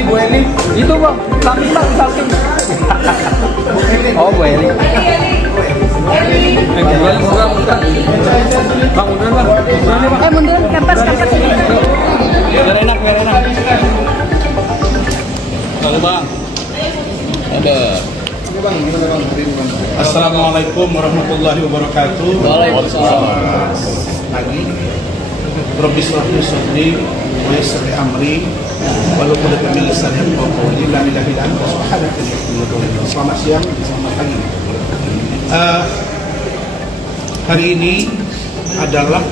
Bu Eli. Itu bang, samping bang, samping. Oh Bu Eli. Bang, munduran bang. Munduran, kempas. Biar enak. Lalu bang. Ada. Assalamualaikum warahmatullahi wabarakatuh. Waalaikumsalam. Pagi. Robis Rahmi Sudri, Waisri Amri, walaupun ada pemilisan yang pokoknya dan ilahidan, selamat siang, selamat pagi. Hari ini adalah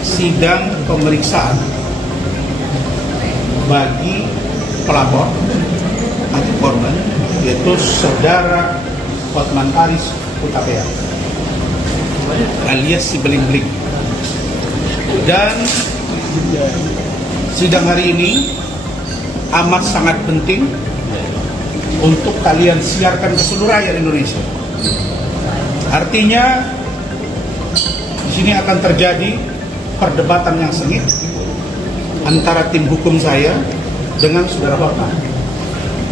sidang pemeriksaan bagi pelapor atau korban, yaitu saudara Hotman Paris Hutapea alias si beling-beling. Dan sidang hari ini amat sangat penting untuk kalian siarkan ke seluruh rakyat Indonesia. Artinya di sini akan terjadi perdebatan yang sengit antara tim hukum saya dengan saudara Hotman,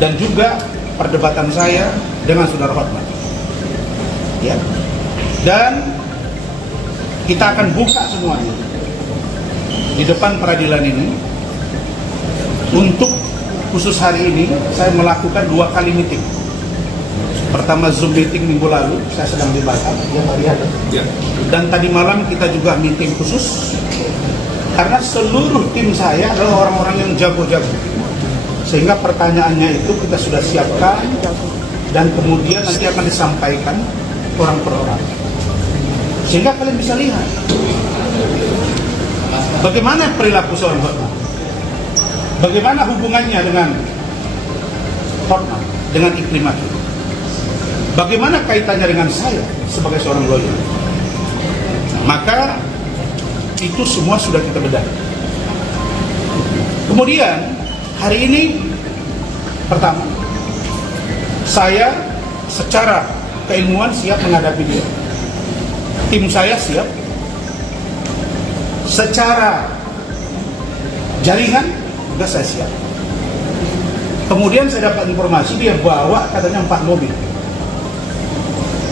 dan juga perdebatan saya dengan saudara Hotman. Ya. Dan kita akan buka semuanya di depan peradilan ini. Untuk khusus hari ini saya melakukan 2 kali meeting. Pertama Zoom meeting minggu lalu, saya sedang di Batam, dan tadi malam kita juga meeting khusus karena seluruh tim saya adalah orang-orang yang jago-jago, sehingga pertanyaannya itu kita sudah siapkan dan kemudian nanti akan disampaikan orang per orang, sehingga kalian bisa lihat bagaimana perilaku seorang Hotman, bagaimana hubungannya dengan Hotman, dengan Ikrimah, bagaimana kaitannya dengan saya sebagai seorang lawyer. Maka itu semua sudah kita bedah. Kemudian hari ini pertama, saya secara keilmuan siap menghadapi dia. Tim saya siap. Secara jaringan juga saya siap. Kemudian saya dapat informasi dia bawa katanya 4 mobil.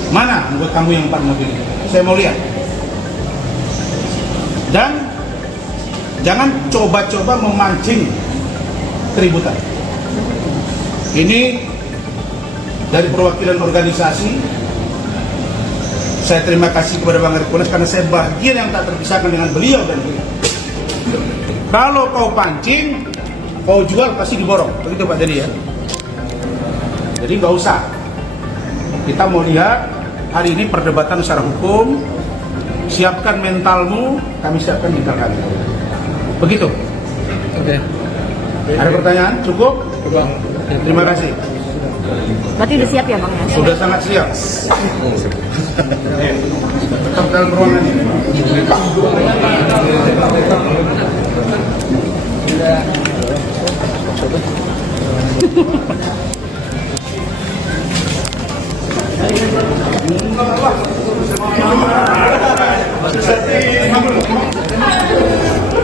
Mana anggota kamu yang 4 mobil itu? Saya mau lihat. Dan jangan coba-coba memancing keributan. Ini dari perwakilan organisasi, saya terima kasih kepada Bang Hercules karena saya bagian yang tak terpisahkan dengan beliau dan beliau. Kalau kau pancing, kau jual pasti diborong, begitu Pak Dedi ya. Jadi nggak usah. Kita mau lihat hari ini perdebatan secara hukum. Siapkan mentalmu, kami siapkan mental kami. Begitu. Oke. Ada pertanyaan? Cukup? Terima kasih. Berarti udah siap ya Bang ya? Sudah sangat siap. Tetap dalam ruangan ini.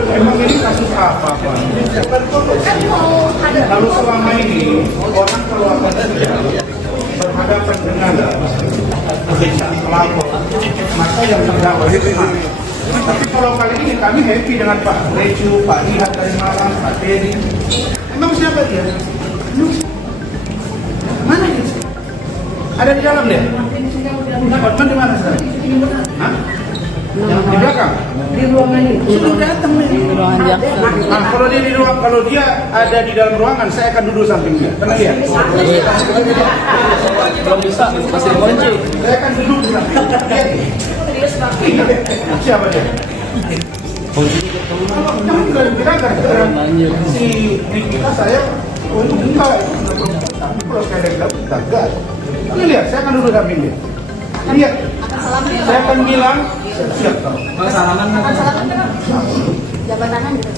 Emang ini kasus apa, Pak? Kalau selama ini orang kalau akan berhadapan dengan pemeriksaan pelapor, maka yang terdakwa itu. Tapi kalau kali ini kami happy dengan Pak Recu, Pak Lihat dari Malang, Pak Teddy. Emang siapa dia? Mana dia? Ada di dalam dia? Hotman di mana sekarang? Hah? Di belakang? Di ruangan ini. Sudah datang nih. Nah, kalau dia di ruang, kalau dia ada di dalam ruangan, saya akan duduk samping dia. Karena dia. Belum bisa, masih dikunci. Saya akan duduk di samping dia. Iya. Siapa dia? Si kita saya, oh itu enggak. Tapi kalau saya lihat gagal. Ini lihat, saya akan duduk samping dia. Lihat, saya akan bilang siap kau. Jabat tangan gitu.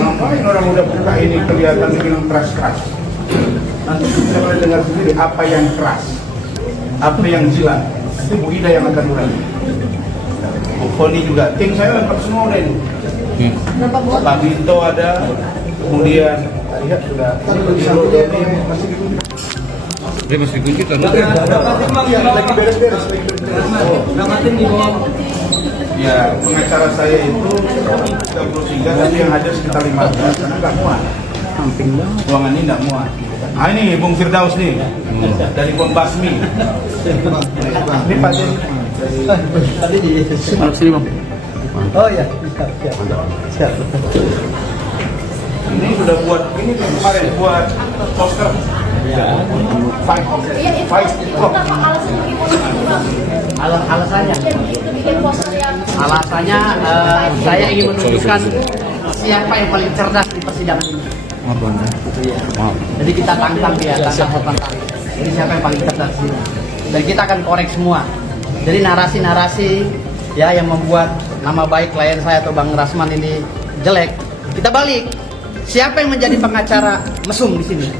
Ngapain orang udah buka ini kelihatan bilang keras-keras. Nanti kita boleh dengar sendiri apa yang keras, apa yang jilat. Itu Bu Ida yang akan ulangi. Bu Foni juga, tim saya lengkap semua udah ini. Pak Binto ada, kemudian lihat sudah Dia masih dikunci kan? lagi beres-beres. Namatin di bawah. Ya, pengacara saya itu 33, tapi yang hadir sekitar 15 karena nggak muat. Ruangan ini nggak muat. Ah ini Bung Firdaus nih, dari Bung Basmi. Ini Pak Jadi. Tadi di Mana sini bang? Oh ya, siap. Ini sudah buat, ini kemarin buat poster. Five o'clock. Alasannya saya ingin menunjukkan siapa yang paling cerdas di persidangan ini. Jadi kita tantang dia, tantang. Jadi siapa yang paling cerdas di sini. Dan kita akan korek semua. Jadi narasi-narasi ya yang membuat nama baik klien saya atau Bang Rasman ini jelek, kita balik. Siapa yang menjadi pengacara mesum di sini?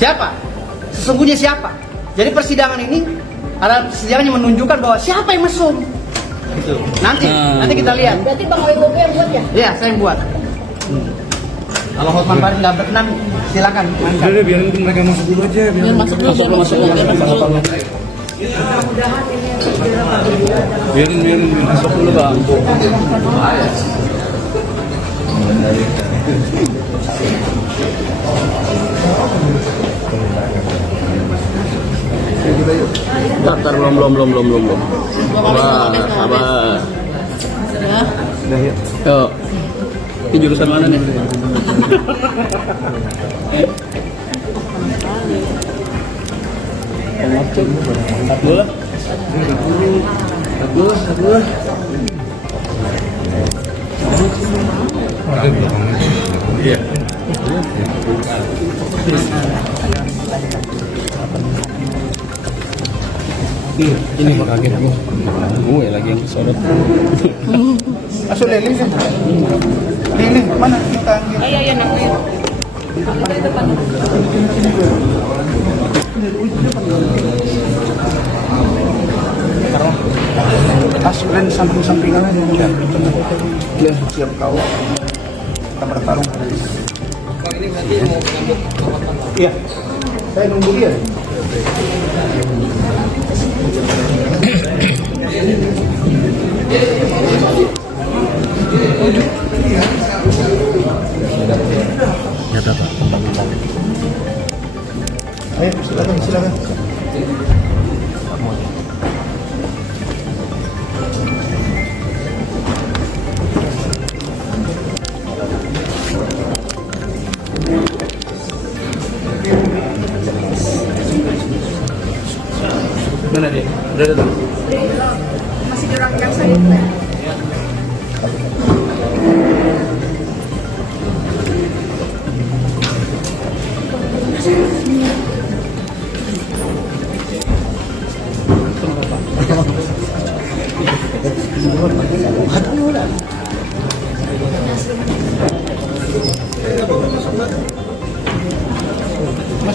Siapa? Sesungguhnya siapa? Jadi persidangan ini adalah persidangan yang menunjukkan bahwa siapa yang mesum. Gitu. Nanti kita lihat. Berarti Bang Wibowo yang buat ya? Iya, Iya, saya yang buat. Kalau Hotman Paris nggak berkenan, silakan. Udah biarin mereka masuk dulu aja. Biar masuk dulu. Biarin masuk dulu bang. Daftar belum. Wah, sabar. Yuk. Ini jurusan mana nih? Iya. Ini kaget gue lagi yang sorot. Masuk lilin kan? Lilin mana? Kita ambil. Iya, nanti. Tas kalian samping-sampingan aja. Kalian siap kau. Kita bertarung. Iya. Saya nunggu dia. Ayo, silakan. Mana dia? Udah datang. Masih dirangkap saya.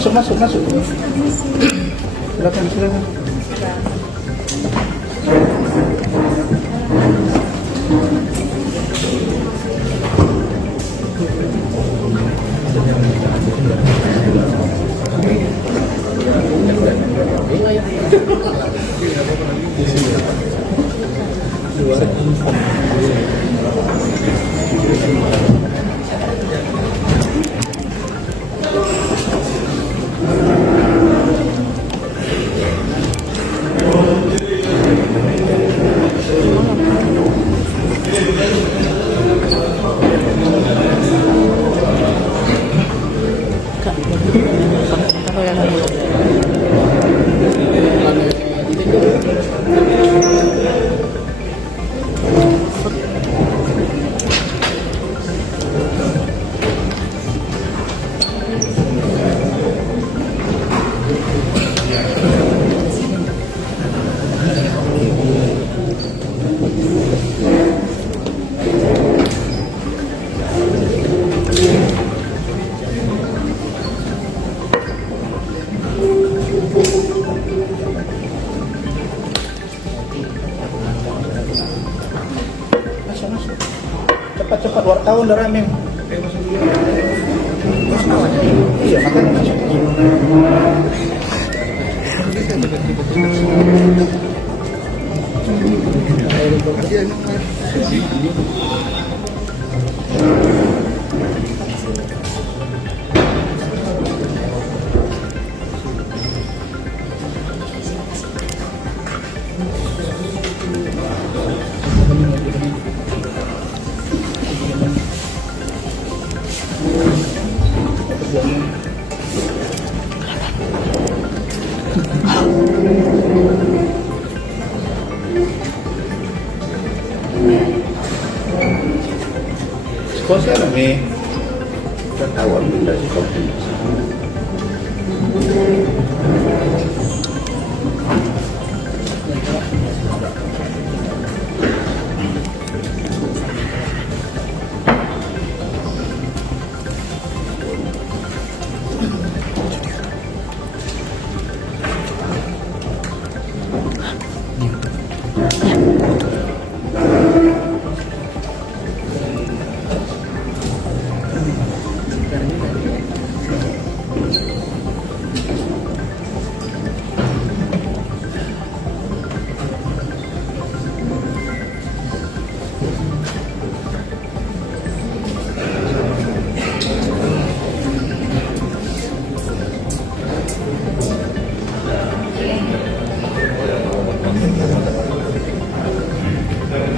Masuk. Silakan. Cepat wartawan udah rame. Masuk dulu. Iya, makanya masuk. Kau siapa nih? Ketahuan benda seperti ini.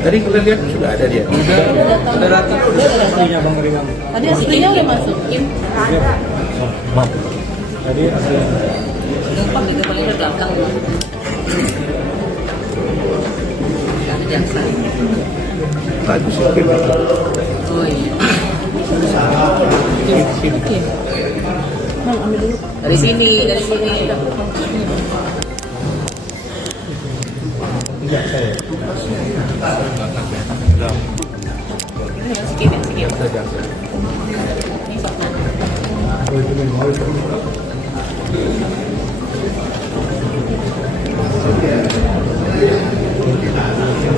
Tadi kita lihat sudah ada dia. Sudah datang aslinya Bang Ringan. Tadi aslinya udah masukin. Maaf. Tadi aslinya. Gampang di kepala di belakang. Ada jaksa. Bagus. Oh iya. Oke. Mang ambil dulu. Dari sini. Enggak saya. Segini.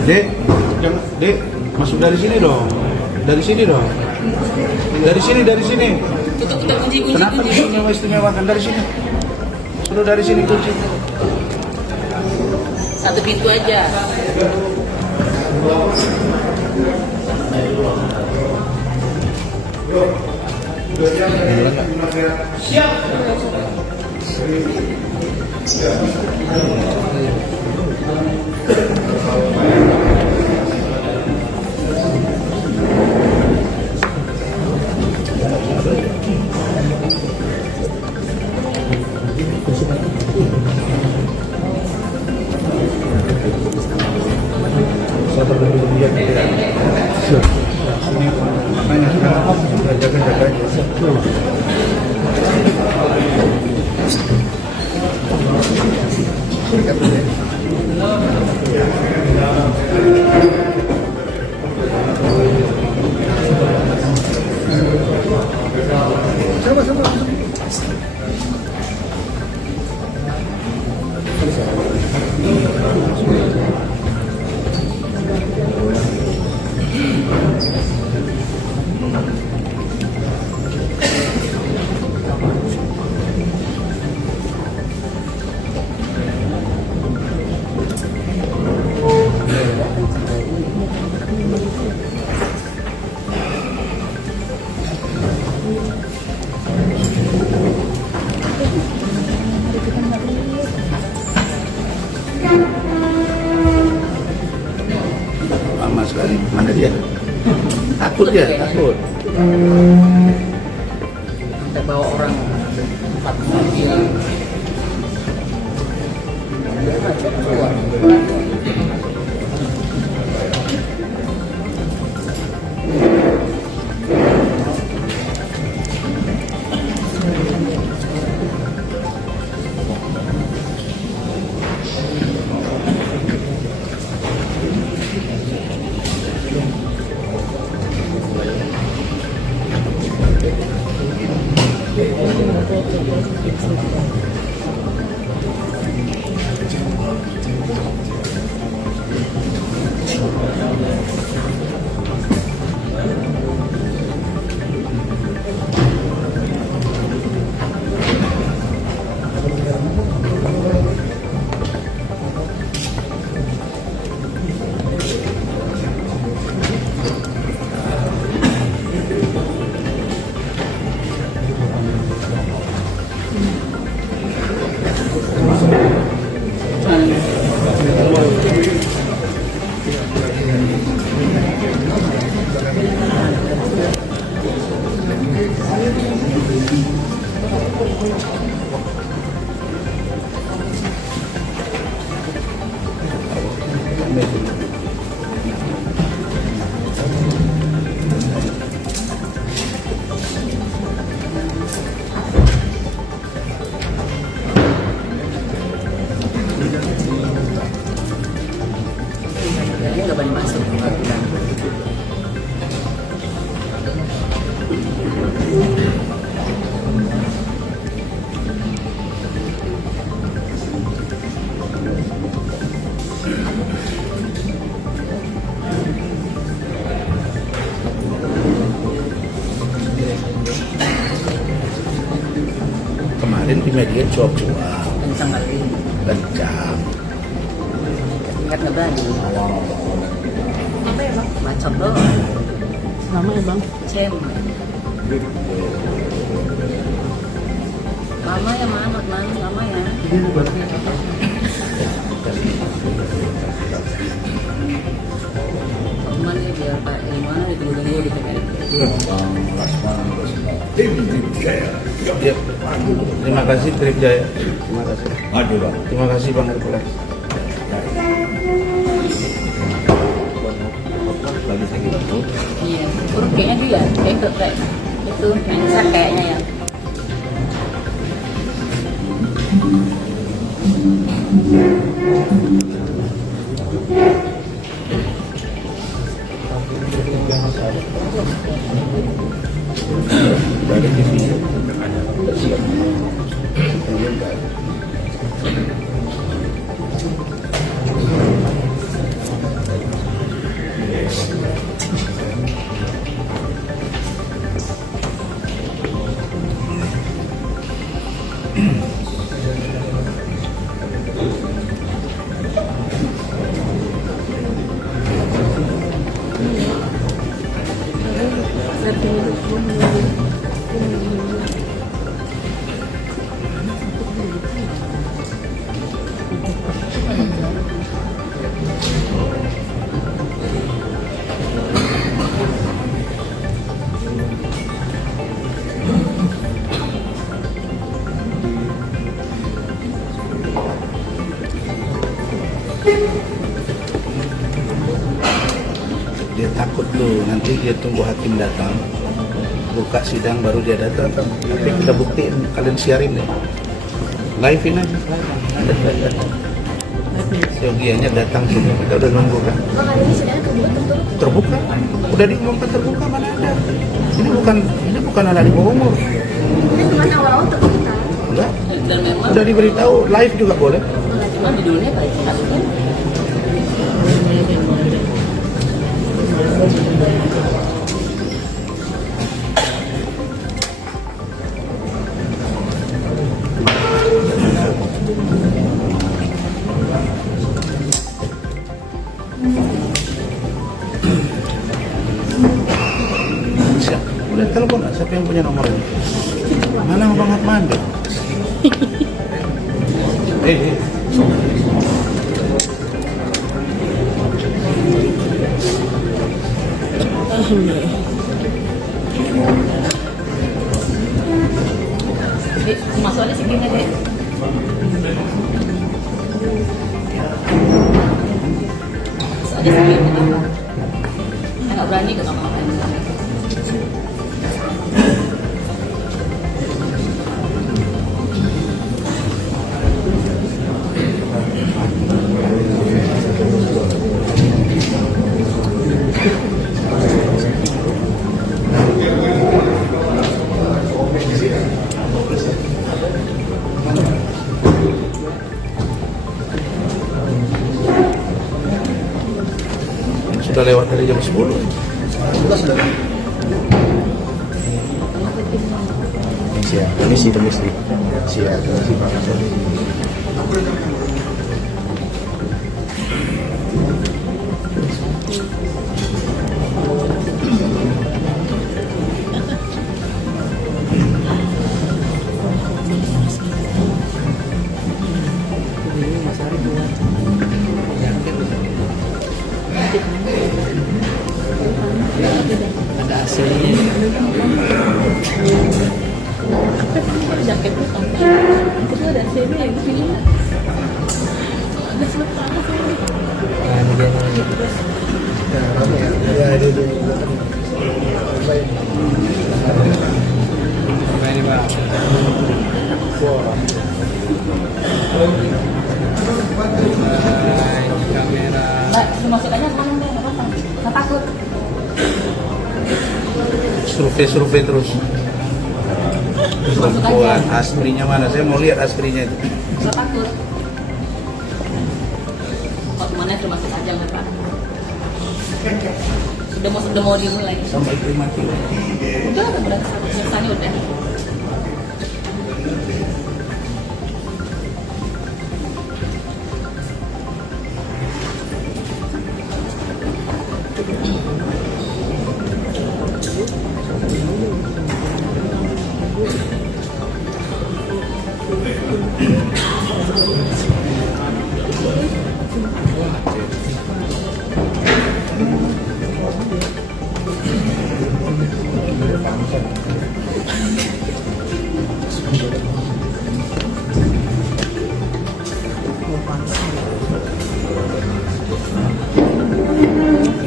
Dek, jangan, Dek, masuk dari sini dong. Dari sini dong. Dari sini. Tutup kunci. Kenapa istimewakan dari sini? Suruh dari sini kunci. Satu pintu aja. Siap. Makanya sekarang sudah jaga-jaga aja. Sama-sama. Lama sekali. Mana dia? Takut dia, takut. Kita bawa orang 4 mobil. Jadi nggak banyak masuk. Kemarin di media cuap-cuap, Kencang kali. kencang. Ingat nggak berani. Apa ya bang? Bacot loh. Lama ya bang? Cem. Lama ya manut man, lama ya. Teman ya biar Pak Ilman ditunggu-tunggu di PKRI. Ya, terima kasih Trip Jaya. Terima kasih. Terima kasih Bang Hercules. Iya, kurang kayaknya dia, kayak itu mindset kayaknya ya. Dari TV. Dia takut tuh, nanti dia tunggu hakim datang, buka sidang baru dia datang. Tapi kita buktiin, kalian siarin deh, live-in aja. Yogianya datang sini, kita udah nunggu kan. Bang, hari ini sidangnya Terbuka, udah diumumkan terbuka, mana ada. Ini bukan anak di bawah umur. Ini cuma awal-awal terbuka. Enggak, Dan memang udah diberitahu, live juga boleh. cuma di dunia kali kasusnya. Siap, udah telepon, siapa yang punya nomornya? Mana Bang Hotman? Masuk aja segini deh. Masuk aja segini kenapa? Nggak berani ke kamar lain. Sudah lewat dari jam 10. Siap, permisi. Siap, permisi Pak. Ada hasilnya. Jaket hitam. Itu ada sini yang pilih. Ada selatan sini. Mbak, masuk aja sekarang deh, nggak apa-apa. Nggak takut. Survei terus. Perempuan, asprinya mana? Saya mau lihat asprinya itu. Nggak takut. Kok mana itu masuk aja nggak Pak? Sudah mau dimulai. Sampai mati. Udah berarti biasanya udah.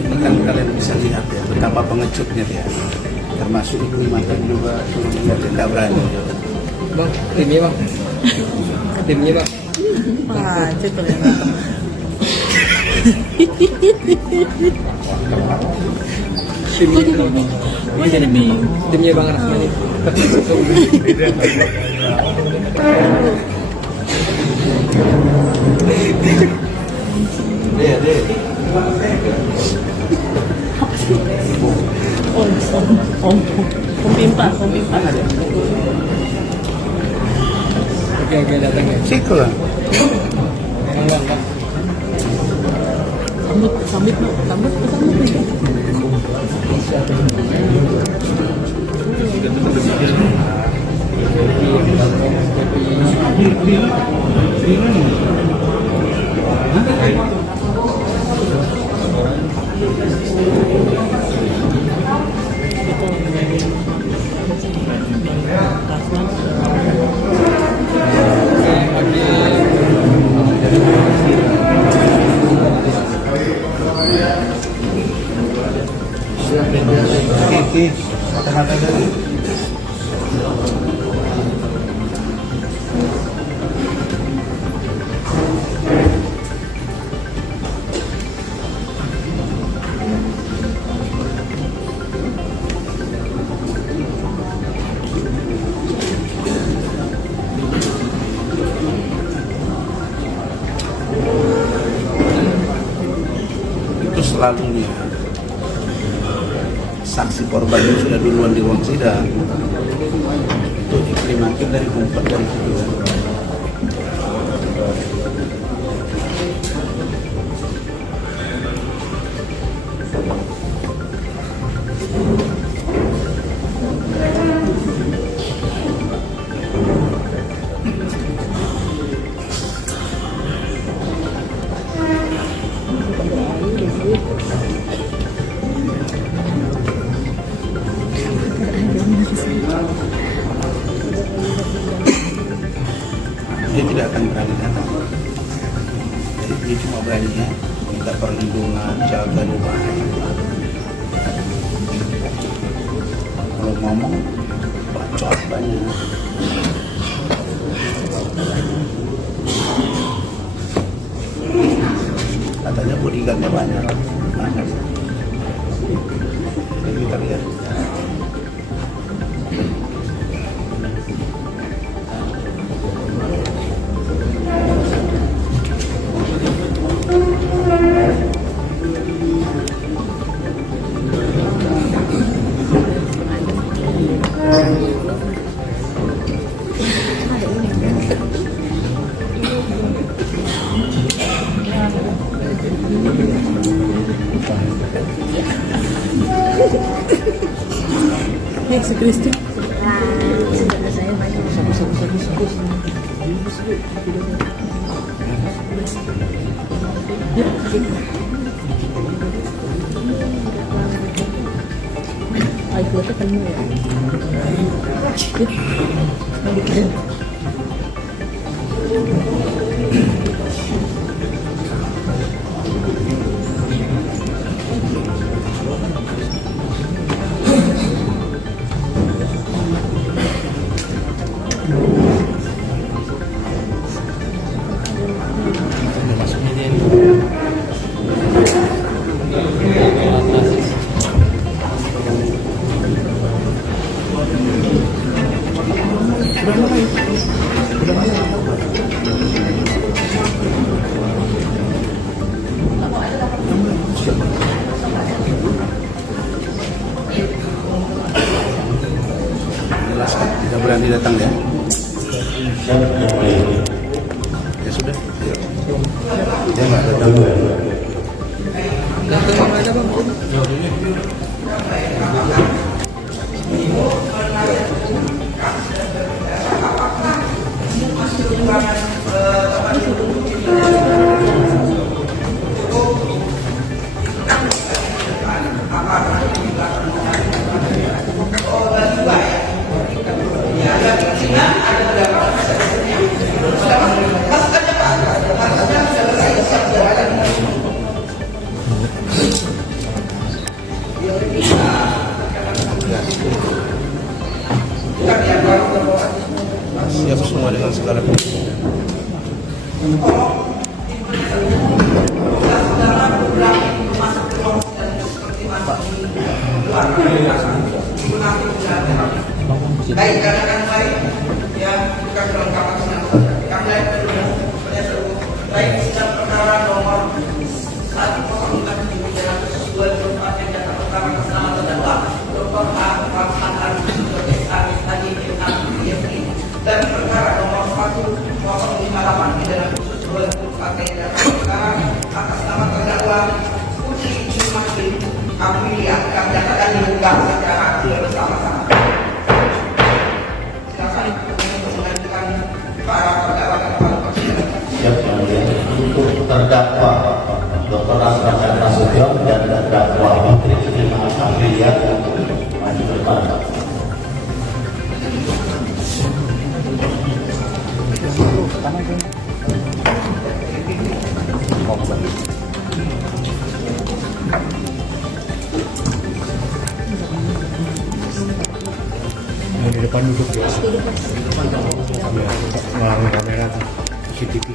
Ini kan kalian bisa lihat ya betapa pengecutnya dia. Termasuk ibu makan juga suruh lihat dia nggak berani. Bang, timnya bang. Timnya bang. Timnya bang Rasmani. Pemimpa. Oke, datang ya. Situ lah. Sambit. Mata-mata tadi. Itu selalu nih. Saksi korban yang sudah duluan di ruang sidang itu iklim hakim dari kumpat dari situ. Dia tidak akan berani datang. Jadi dia cuma beraninya minta perlindungan, jaga rumah. Kalau ngomong bacot banyak. Katanya bodyguardnya banyak. Mana sih? Jadi kita lihat. Yesus Kristus. Ay, kulit kan mo ya. Tidak berani datang ya. Ya sudah. Dia nggak datang. Siap semua dengan segala kemungkinan. Baik, katakan baik. Ya, bukan kelengkapan senang saja. Kami lain dulu. Baik, sidang perkara nomor 105/2024 yang datang pertama atas nama terdakwa Dr. A. Rahman dan perkara nomor 1058 pidana khusus 2024 yang datang perkara atas nama terdakwa Putri Jumakin Amelia yang nyatakan dibuka secara bersama-sama. Silakan untuk mengajukan para terdakwa dan para persidangan. Siap, untuk terdakwa Dr. Asrama Nasution dan terdakwa Putri Jumakin Amelia maju ke depan. Di depan duduk ya. Melalui kamera CCTV.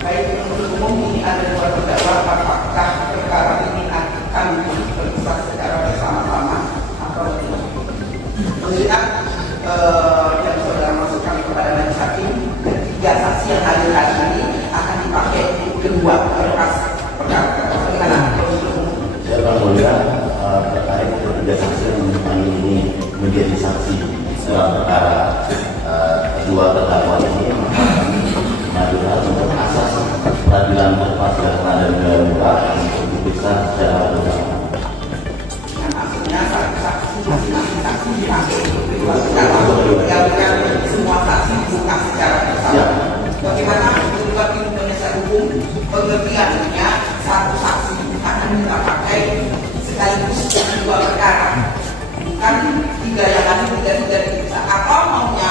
Baik penuntut umum ini ada dua terdakwa, apakah perkara ini akan diperiksa secara bersama-sama atau tidak? Melihat yang saudara masukkan kepada majelis hakim, ketiga saksi yang hadir hari ini akan dipakai untuk kedua berkas perkara. Bagaimana penuntut umum? Yang mulia terkait ketiga saksi yang ini menjadi saksi dalam perkara kedua terdakwa ini adalah untuk asas peradilan berpidana dan pidana untuk diperiksa secara bersama. Maksudnya saksi dipakai untuk kedua perkara, menjadikan semua saksi buka secara bersama. Bagaimana menurut tim penasihat hukum pengertiannya satu saksi akan kita pakai sekaligus dua perkara, bukan tiga yang lain tiga diperiksa. Apa maunya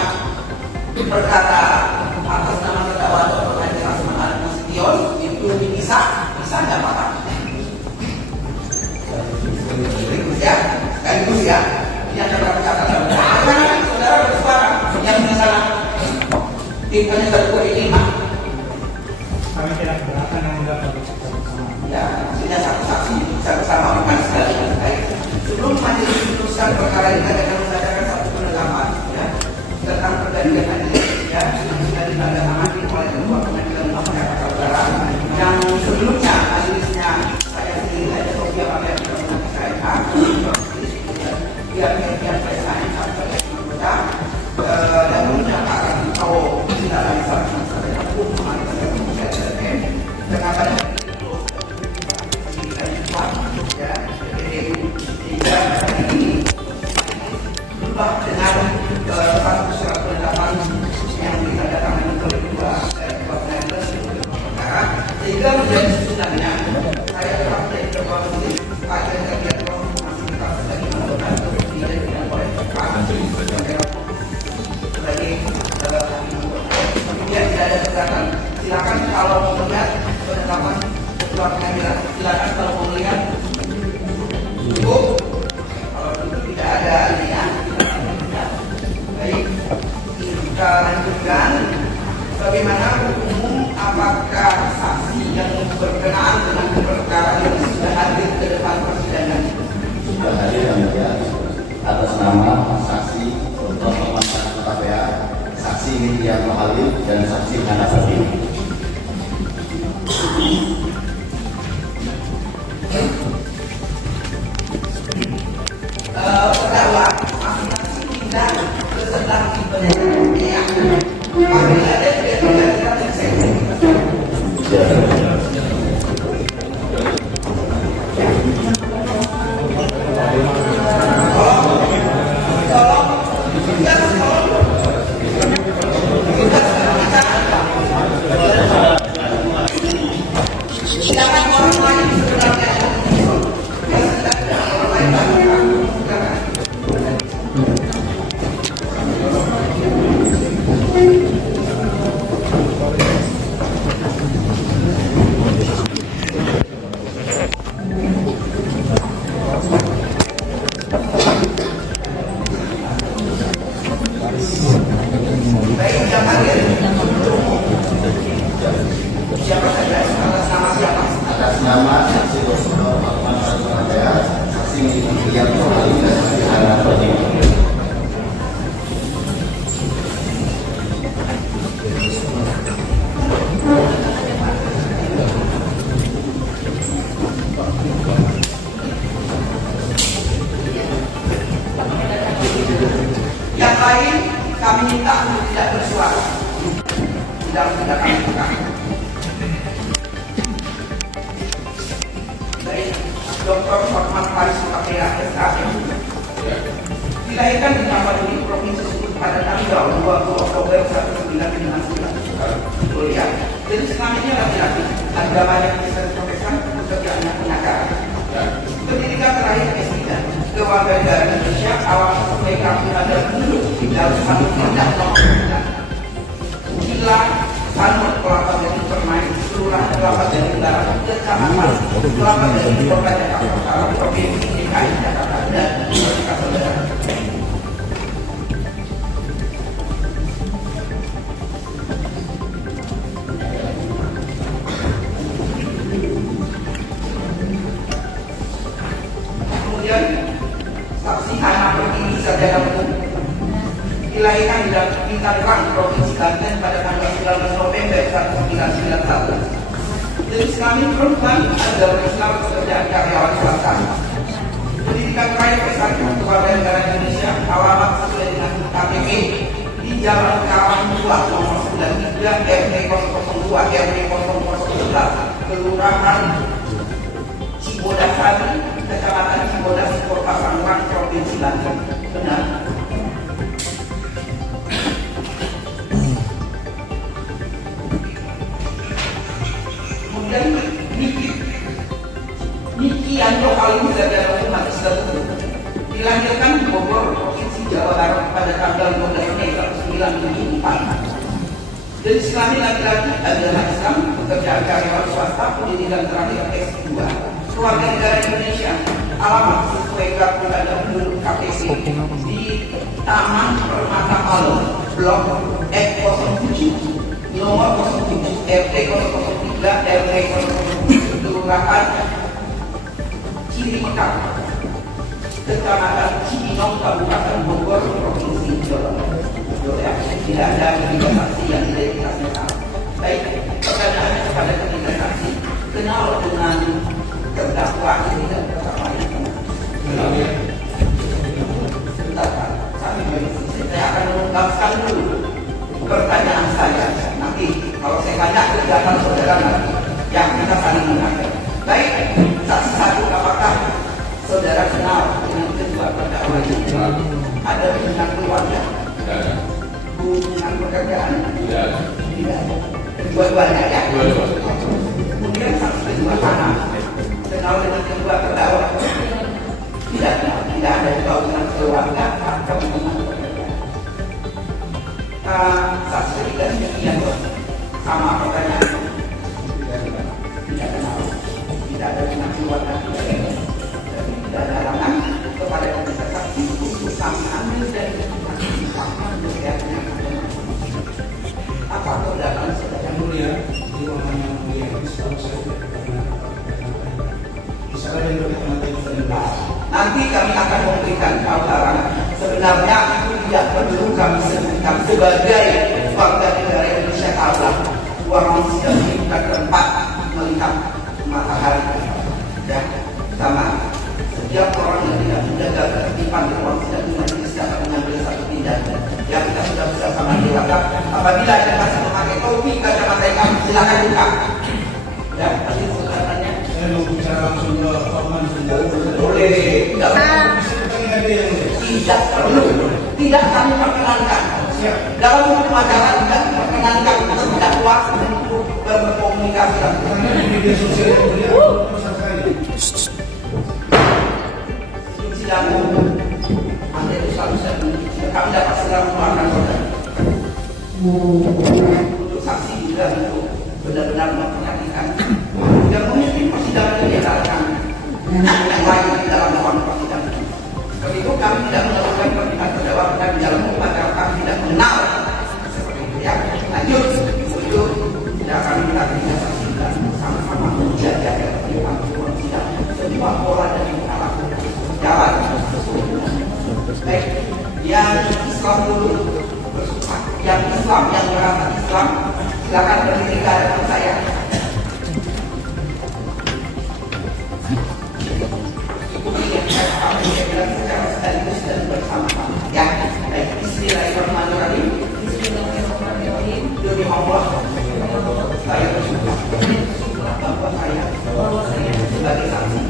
perkara atas nama terdakwa Dr. Asrama Nasution itu dipisah, bisa nggak apa-apa? Sekaligus ya, yang terkata bagaimana saudara bersuara yang misalnya tim penasihat hukum ini Kami tidak keberatan yang mendapat ya, maksudnya satu saksi bisa bersama bukan sekali. Sebelum majelis memutuskan perkara ini akan membacakan satu penetapan ya tentang pergantian majelis ya yang sudah ditandatangani oleh ketua pengadilan negeri saudara yang sebelumnya majelisnya saya sendiri ada Sofia Pamer dengan KMH pihak PSAN sebagai anggota dan menyatakan bahwa tidak ada masalah hukum dengan pada berubah dengan satu surat penetapan Sehingga menjadi susunannya, saya telah menjadi ketua majelis akhirnya kegiatan masih tetap lagi melakukan tidak oleh sebagai kemudian tidak ada keberatan. Silakan kalau mau melihat penetapan ketua pengadilan, silakan kalau mau melihat cukup. Kalau itu tidak ada ininya. Baik, kita lanjutkan. Bagaimana umum, apakah saksi yang berkenaan dengan perkara yang sudah hadir ke depan persidangan? Sudah hadir yang mulia atas nama saksi untuk memasang KPA, saksi Nitya Halil dan saksi Hana Sabini. Terdakwa masing-masing tindak setelah dibenarkan apabila ada tidak Atas nama saksi Dr. Ahmad Surabaya, saksi Nitya Halil dan saksi Hana Sabini. yang lain kami minta untuk tidak bersuara. Tidak kami buka. Baik, Dr. Hotman Paris Supakera SAP dilahirkan di Tapanuli, Provinsi Sumatera pada tanggal 20 Oktober 1959. Kuliah jenis kelaminnya laki-laki, agamanya Kristen Protestan, pekerjaannya pengacara. Pendidikan terakhir S3, kewarganegaraan Indonesia, awal sebagai kampung dan penduduk dalam satu tindak nomor 9. Gila, Sanur, Kelapa Gading, Permai, Kelurahan Kelapa Gading Barat, Kecamatan Kelapa Gading, Kota Jakarta Utara, Provinsi DKI Jakarta dan Republik Saudara. Kemudian saksi Hana Pertiwi Sarjana Hukum dilahirkan di Bintang, Provinsi Banten pada tanggal 19 November 1991. Jenis kelamin perempuan, agama Islam, pekerjaan karyawan swasta. Pendidikan terakhir S1 Kewarganegaraan Indonesia, alamat sesuai dengan KTP di Jalan Karawang 2 nomor 93 RT 002 RT 011 Kelurahan Cibodasari, Kecamatan Cibodas, Kota Tangerang, Provinsi Banten. Benar. Kemudian Niki Yanto Halim Sarjana Hukum Magister Hukum dilahirkan di Bogor, Provinsi Jawa Barat pada tanggal 12 Mei 1974. Jenis kelamin laki-laki, agama Islam, pekerjaan karyawan swasta, pendidikan terakhir S2. Kewarganegaraan Indonesia, alamat sesuai kartu tanda penduduk KTP di Taman Permata Palem, Blok F07, nomor 07 RT 003 RT 007 Kelurahan Cirimekar, Kecamatan Cibinong, Kabupaten Bogor, Provinsi Jawa Barat. Tidak ada ketiga saksi yang identitasnya tahu. Baik, pertanyaannya kepada ketiga saksi, kenal dengan terdakwa ini dan terdakwa itu. Sebentar, Pak. Saya akan mengungkapkan dulu pertanyaan saya. Nanti kalau saya tanya kegiatan saudara nanti yang kita saling menanyakan. Baik, saksi satu, apakah saudara kenal dengan kedua terdakwa ini? Ada hubungan keluarga? Hubungan pekerjaan? Tidak ada. Kedua-duanya ya? kemudian saksi kedua kanan kenal dengan kedua terdakwa tidak ada hubungan keluarga atau hubungan saksi ketiga yang sama pertanyaan tidak kenal, tidak ada hubungan keluarga, tidak ada halangan kepada ketika saksi untuk kami ambil dari apa perdagangan yang mulia di ruangan yang mulia ini selalu saya nanti kami akan memberikan kabar. Sebenarnya itu tidak perlu kami sebutkan sebagai warga negara Indonesia kalah uang manusia di tempat melihat matahari dan sama setiap orang yang tidak menjaga ketertiban di ruang sidang di majelis dapat mengambil satu tindakan yang kita sudah bersama dewasa. Apabila ada masih memakai topi kacamata hitam silakan buka. Ya, tadi sebenarnya saya mau bicara langsung ke Paman Senjata. Boleh, tidak perlu, tidak kami perkenankan. Dalam hukum acara tidak diperkenankan terdakwa untuk berkomunikasi. Media sosial yang mulia, sidang umum, Anda itu selalu kami dapat segera mengeluarkan saudara. Untuk saksi juga untuk benar-benar memperhatikan yang memimpin persidangan yang diadakan yang lain di dalam ruang persidangan. Seperti itu kami tidak melakukan permintaan terdakwa dan di dalam hukum acara kami tidak mengenal seperti itu ya. Lanjut, itu tidak akan kita saksi dan sama-sama menjaga ketertiban ruang sidang semua pola dan alat jalan. Baik, yang Islam dulu yang Islam yang beragama Islam silakan berdiri ke hadapan saya. Ikuti yang saya bilang secara sekaligus dan bersama-sama. Ya, baik. Bismillahirrahmanirrahim. Bismillahirrahmanirrahim. Demi Allah, saya bersumpah bahwa saya sebagai saksi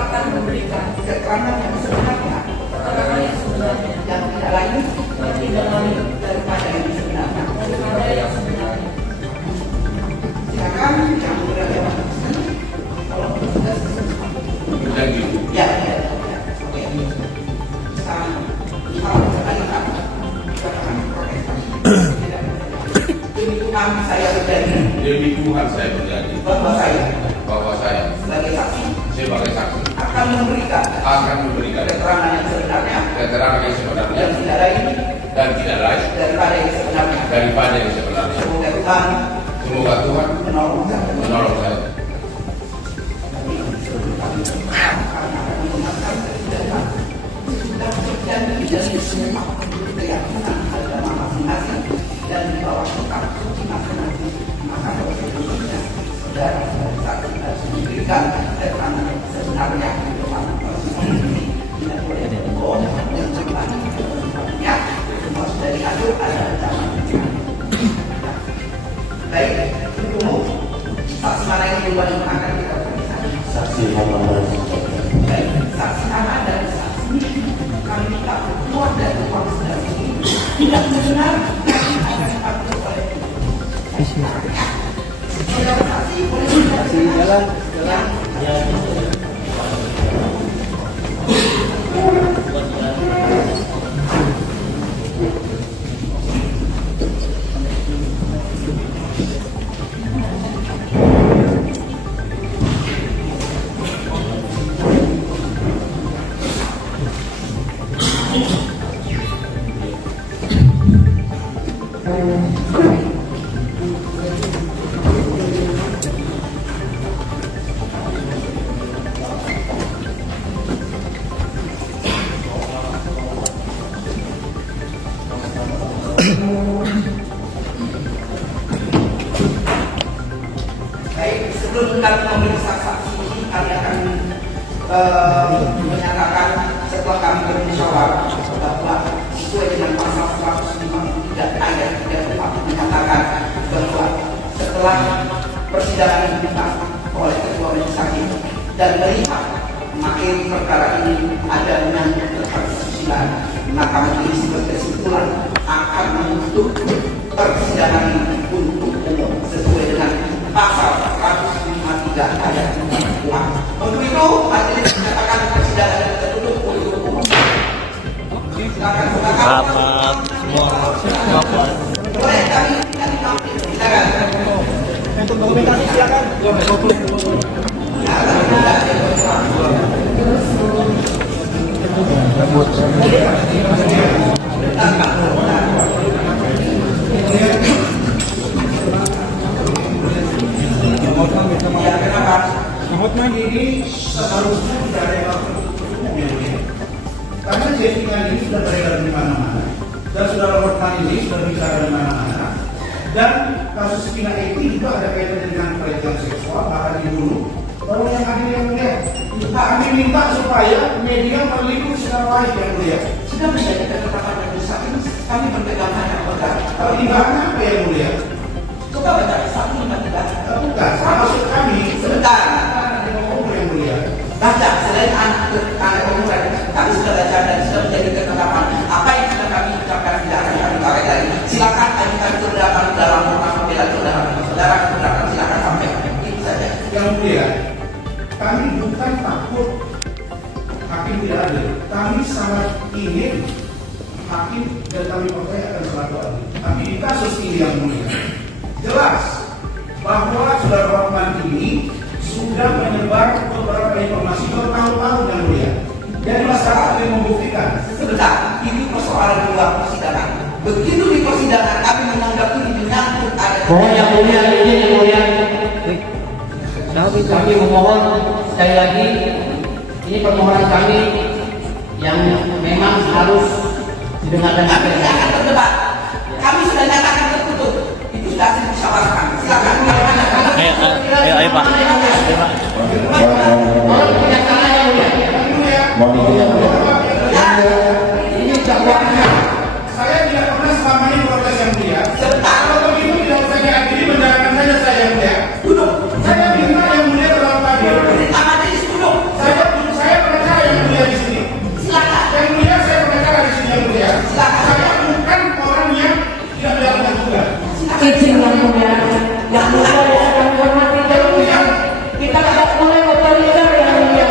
akan memberikan keterangan yang sebenarnya yang tidak lain daripada yang sebenarnya. Silakan yang berada tolong ya. Oke. Demi Tuhan saya berjanji. Demi Tuhan saya berjanji. Bahwa saya sebagai saksi akan memberikan keterangan yang sebenarnya dan tidak lain daripada yang sebenarnya. Semoga Tuhan menolong saya. Dan di bawah kitab suci maka saudara harus memberikan keterangan yang sebenarnya di depan persidangan ini. Tidak boleh bohong dan cepat. Ya, harus dari adil ada ancaman. Baik, umum saksi mana yang duluan yang akan kita periksa? Saksi Muhammad. Baik, saksi aman dan saksi kami minta keluar dari ruang sidang ini tidak benar akan diambil oleh jalan. Baik, sebelum kami memeriksa saksi ini, kami akan menyatakan setelah kami bermusyawarah bahwa sesuai dengan pasal 153 ayat 34 menyatakan bahwa setelah persidangan dibuka oleh ketua majelis hakim dan melihat materi perkara ini ada menyangkut tentang kesusilaan, maka majelis berkesimpulan akan menutup persidangan ini untuk umum sesuai dengan Selamat semua. Untuk dokumentasi silakan. Hotman ini seharusnya tidak ada karena settingan ini sudah beredar di mana-mana dan saudara Hotman ini sudah bicara di mana-mana dan kasus Vina Eki juga ada kaitan dengan pelecehan seksual bahkan dibunuh. Kalau yang mulia, kami minta supaya media meliput secara baik yang mulia. Sudah menjadi ketetapan majelis hakim, kami berpegang hanya perkara. Kalau tidak apa yang mulia? Coba baca 153. Bukan, maksud kami Sebentar. yang mulia. Baca, selain anak umuran, kami sudah baca dan sudah menjadi ketetapan. Apa yang sudah kami ucapkan tidak akan kami tarik lagi. Silakan ajukan keberatan dalam norma pembelaan saudara keberatan silakan sampaikan. Itu saja. Yang mulia, kami bukan takut hakim tidak adil. Kami sangat ingin hakim dan kami percaya akan selalu adil. Tapi di kasus ini yang mulia, jelas bahwa saudara Hotman ini sudah menyebar beberapa informasi bertahun-tahun yang mulia. Jadi masyarakat yang membuktikan. Sebentar, ini persoalan di luar persidangan. Begitu di persidangan kami menganggap ini menyangkut ada. Yang mulia. Kami memohon sekali lagi, ini permohonan kami yang memang harus didengarkan. Kami tidak akan berdebat. Kami sudah nyatakan tertutup. Itu sudah hasil musyawarah. Silakan. Ayo Pak. Ini dakwahnya. Saya tidak pernah selama ini protes yang mulia. Kalau begitu tidak usah diadili, menjalankan saja saya yang mulia. Duduk. Saya minta yang mulia terlalu adil. Majelis duduk. Saya pengacara yang mulia di sini. Silakan. Yang mulia saya pengacara di sini yang mulia. Silakan. Saya bukan orang yang tidak menjalankan tugas. Izin yang mulia. Yang mulia yang hormati dan mulia. Kita tidak boleh otoriter yang mulia.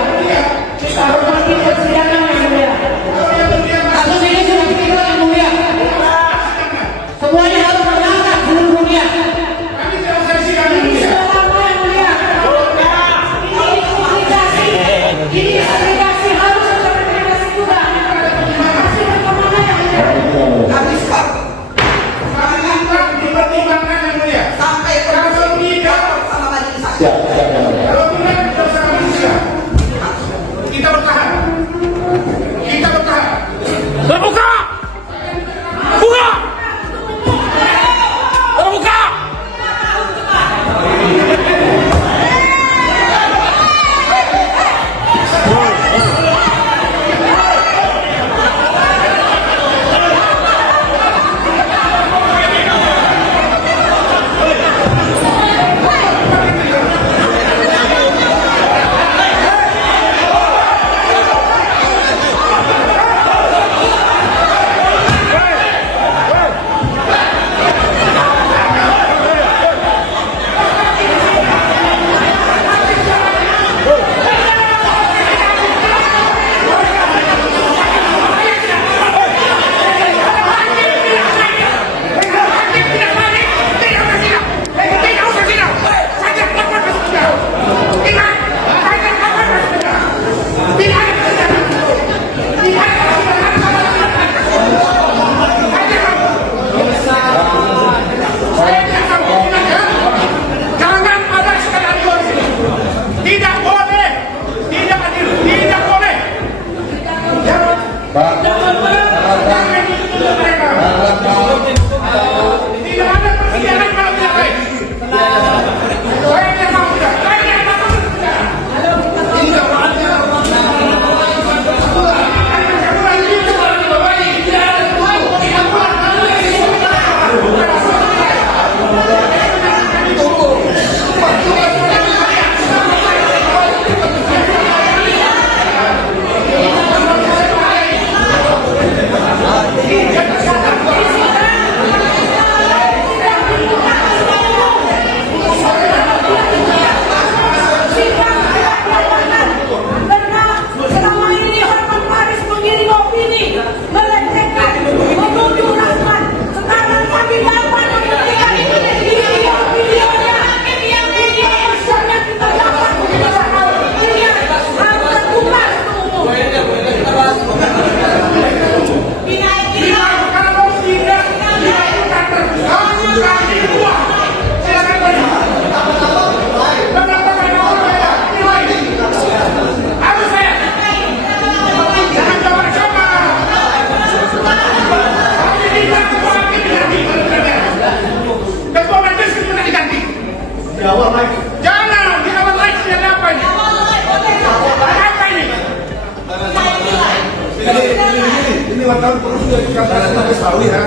lima tahun perlu sudah dikatakan sebagai ketahui ya.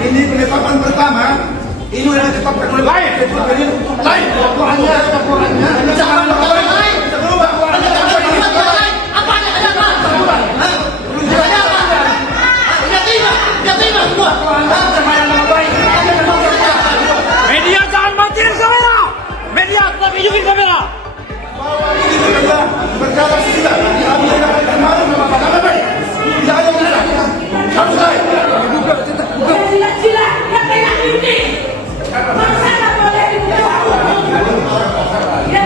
Ini penetapan pertama. Ini sudah ditetapkan oleh lain. Lain. Laporannya. Jangan lain. Media jangan matiin kamera. Media tetap hidupin kamera. Berkata sudah. Kami tidak akan kemarin sama baik. Tidak ada urusan. Harus baik. Sila, yang pegang ini. Masa tak boleh dibuka. Ya,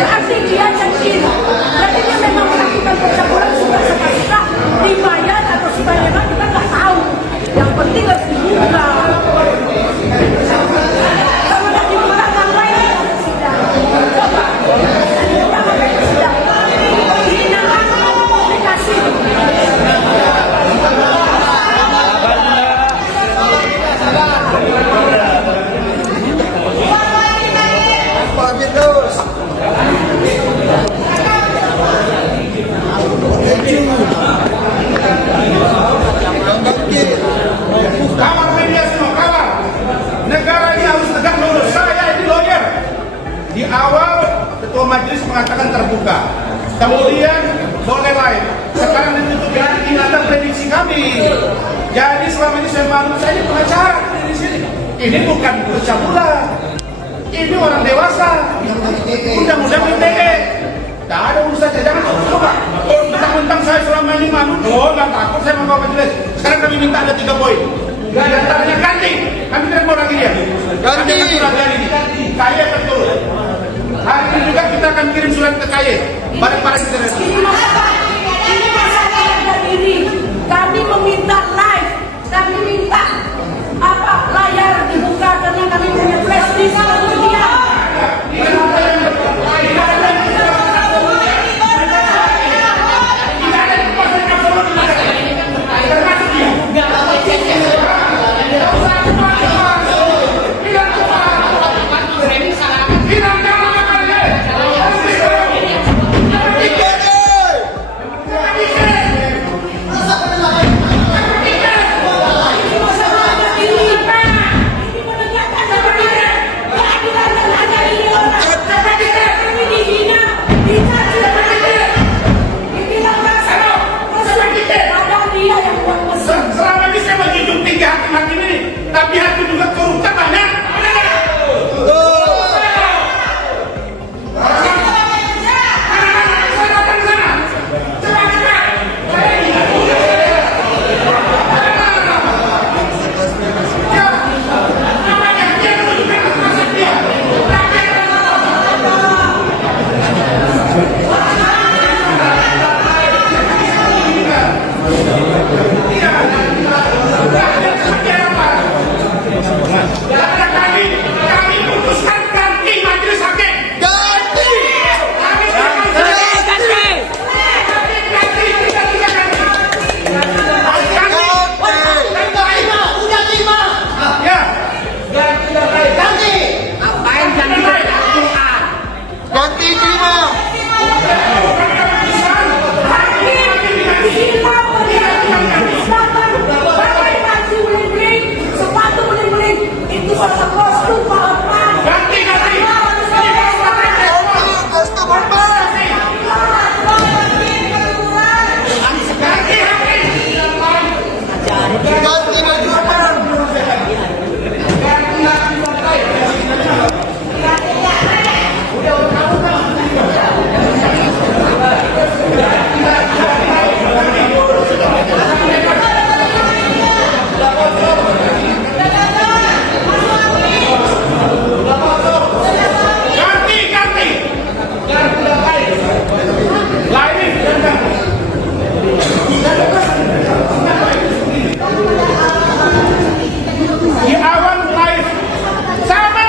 berarti dia yakin. Berarti dia memang melakukan pencabulan suka-suka, dibayar atau sebagainya kita nggak tahu. Yang penting harus dibuka. Kalau nggak dibuka ngapain di sidang? Coba. Dibuka ngapain di sidang? Dihinakan komunikasi. Kawal media semua, kawal. Negara ini harus tegak lurus. Saya ini lawyer. Di awal ketua majelis mengatakan terbuka. Kemudian boleh lain. Sekarang ditutup. Ini ada prediksi kami. Jadi selama ini saya malu, saya ini pengacara di sini. Ini bukan pencabulan. Ini orang dewasa. Undang-undang ITE. Tidak ada urusan, jangan coba. Mentang-mentang saya selama ini malu, nggak takut saya membawa majelis. Sekarang kami minta ada 3 poin. Di antaranya ganti. Kami tidak mau lagi dia. Ganti. Kaya akan turun. Hari ini juga kita akan kirim surat ke Kaya. Barang-barang kita nanti. Ini masalah harga diri. Kami meminta live. Kami minta layar dibuka karena kami punya flash disk media. Tapi hakim juga korupsi banyak. Kami putuskan ganti majelis hakim. Ganti. Sepatu beling-beling itu salah kostum Pak Hotman. Ganti. Di awal live sama.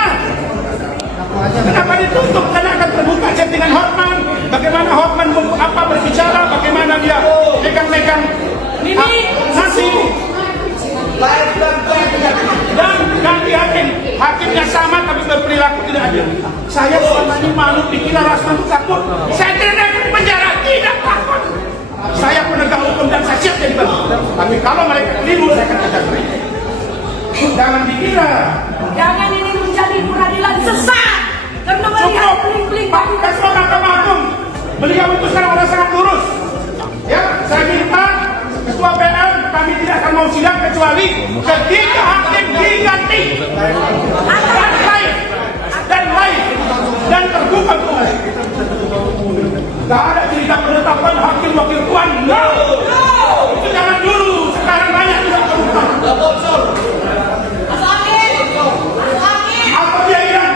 Kenapa ditutup? Karena akan terbuka chattingan Hotman. Bagaimana Hotman berbicara, bagaimana dia megang-megang nasi. Dan ganti hakim. Hakimnya sama tapi berperilaku tidak adil. Saya selama ini malu dikira Rasman itu takut. Saya tidak akan penjara, tidak takut. Saya penegak hukum dan saya siap jadi bantu. Tapi kalau mereka keliru, saya akan kejar mereka. Jangan dikira. Jangan ini menjadi peradilan sesat. Karena melihat bling-bling. Pak Ketua Mahkamah Agung, beliau itu sekarang sudah sangat lurus. Ya, saya minta Ketua PN, kami tidak akan mau sidang kecuali ketika hakim diganti dan live dan terbuka umum. Tidak ada cerita penetapan hakim wakil tuan. No. Itu jangan dulu. Sekarang banyak juga terbuka. Apa dia yang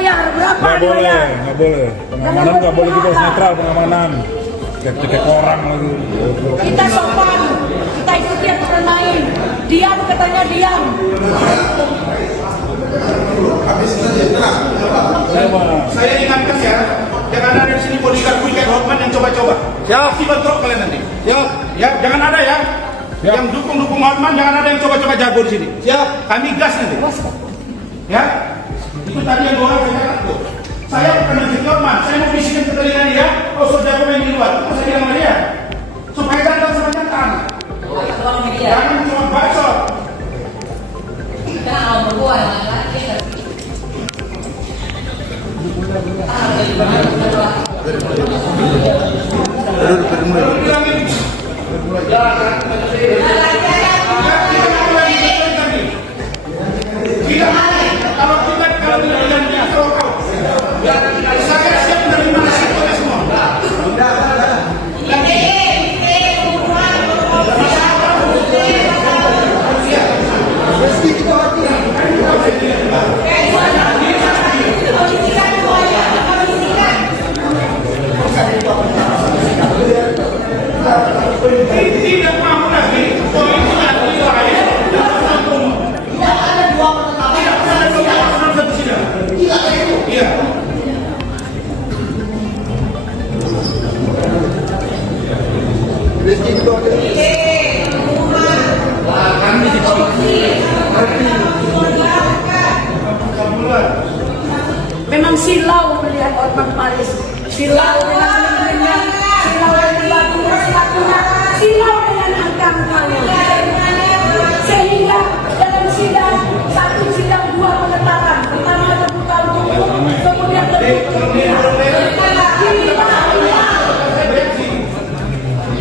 dibayar berapa Nggak boleh, dibayar? nggak boleh. Pengamanan nggak boleh, kita harus netral pengamanan. Kayak orang lagi. Kita sopan, kita ikuti aturan main. Diam katanya diam. Saya ingatkan ya, jangan ada di sini bodyguard Hotman yang coba-coba. Siap. Pasti bentrok kalian nanti. Siap. Ya, jangan ada ya. Siap. Yang dukung Hotman jangan ada yang coba-coba jago di sini. Siap. Kami gas nanti. Ya. Itu tadi yang dua orang saya takut. Saya bukan menjadi Hotman. Saya mau bisikin ke telinga dia. Oh, sudah jago di luar. Itu saya bilang sama dia. Supaya jangan sama jantan. Jangan cuma bacot. Tidak mau lagi. Iya. Memang silau melihat Hotman Paris. Silau dengan teman-temannya. Silau dengan lagu-lagunya. Silau dengan angka-angkanya. Sehingga dalam sidang, satu sidang dua penetapan. Pertama terbuka untuk umum, kemudian tertutup.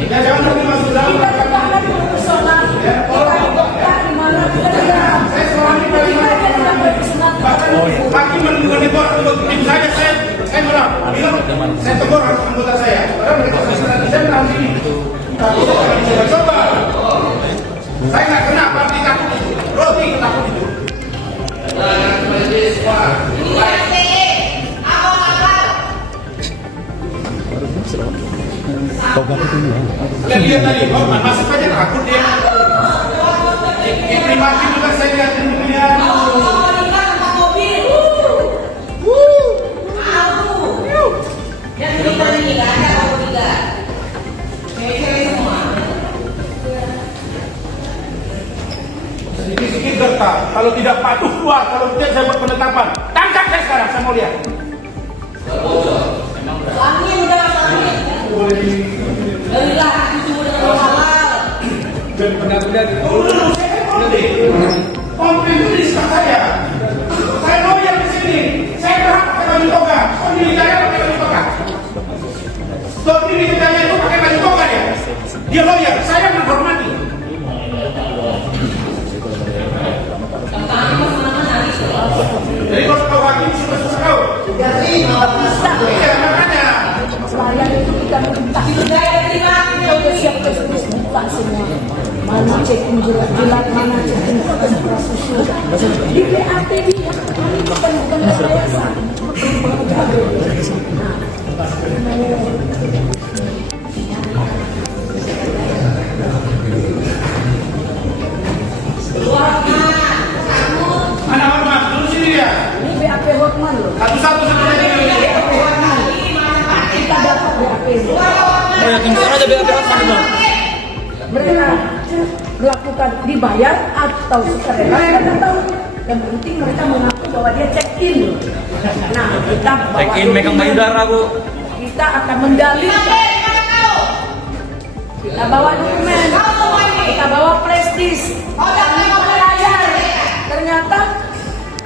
Jangan lagi masuk dalam. Kita jangan personal. Kita buka di mana kita tidak. Kita tidak personal. Hakim menegur untuk tim saya bilang, saya tegur anggota saya. Karena mereka saya bilang sini. Coba. Saya nggak kena parti takut itu. Roti takut itu. Lihat tadi, Hotman masuk aja takut dia. Terima kasih juga saya lihat dia. Sedikit-sedikit gertak. Kalau tidak patuh keluar, kalau tidak saya buat penetapan. Tangkap saya sekarang, saya mau lihat. Dan benar-benar Komplit itu di sekitar saya. Saya loyal di sini. Saya berhak pakai baju toga. Oh, militernya pakai baju toga. Tapi militernya itu pakai baju toga ya. Dia loyal. Saya menghormati. Jadi kalau kau hakim susah kau. Iya makanya. Pelayan itu kita minta. Kita udah siap terus buka semua. Mana cekin jilat, mana cekin susu. Di BAT dia, kami bukan rekayasa. Mana Hotman? Dulu sini ya. Ini BAP Hotman loh. Satu-satu lagi. BAP Hotman. Kita dapat BAP. Oh, yakin sekarang aja BAP Hotman itu. Mereka melakukan dibayar atau sukarela, kita tidak tahu. Yang penting mereka mengaku bahwa dia check in. Nah, kita bawa Check in megang payudara, Bu. kita akan mendalilkan. Kita bawa dokumen, kita bawa prestis, kita bayar. Ternyata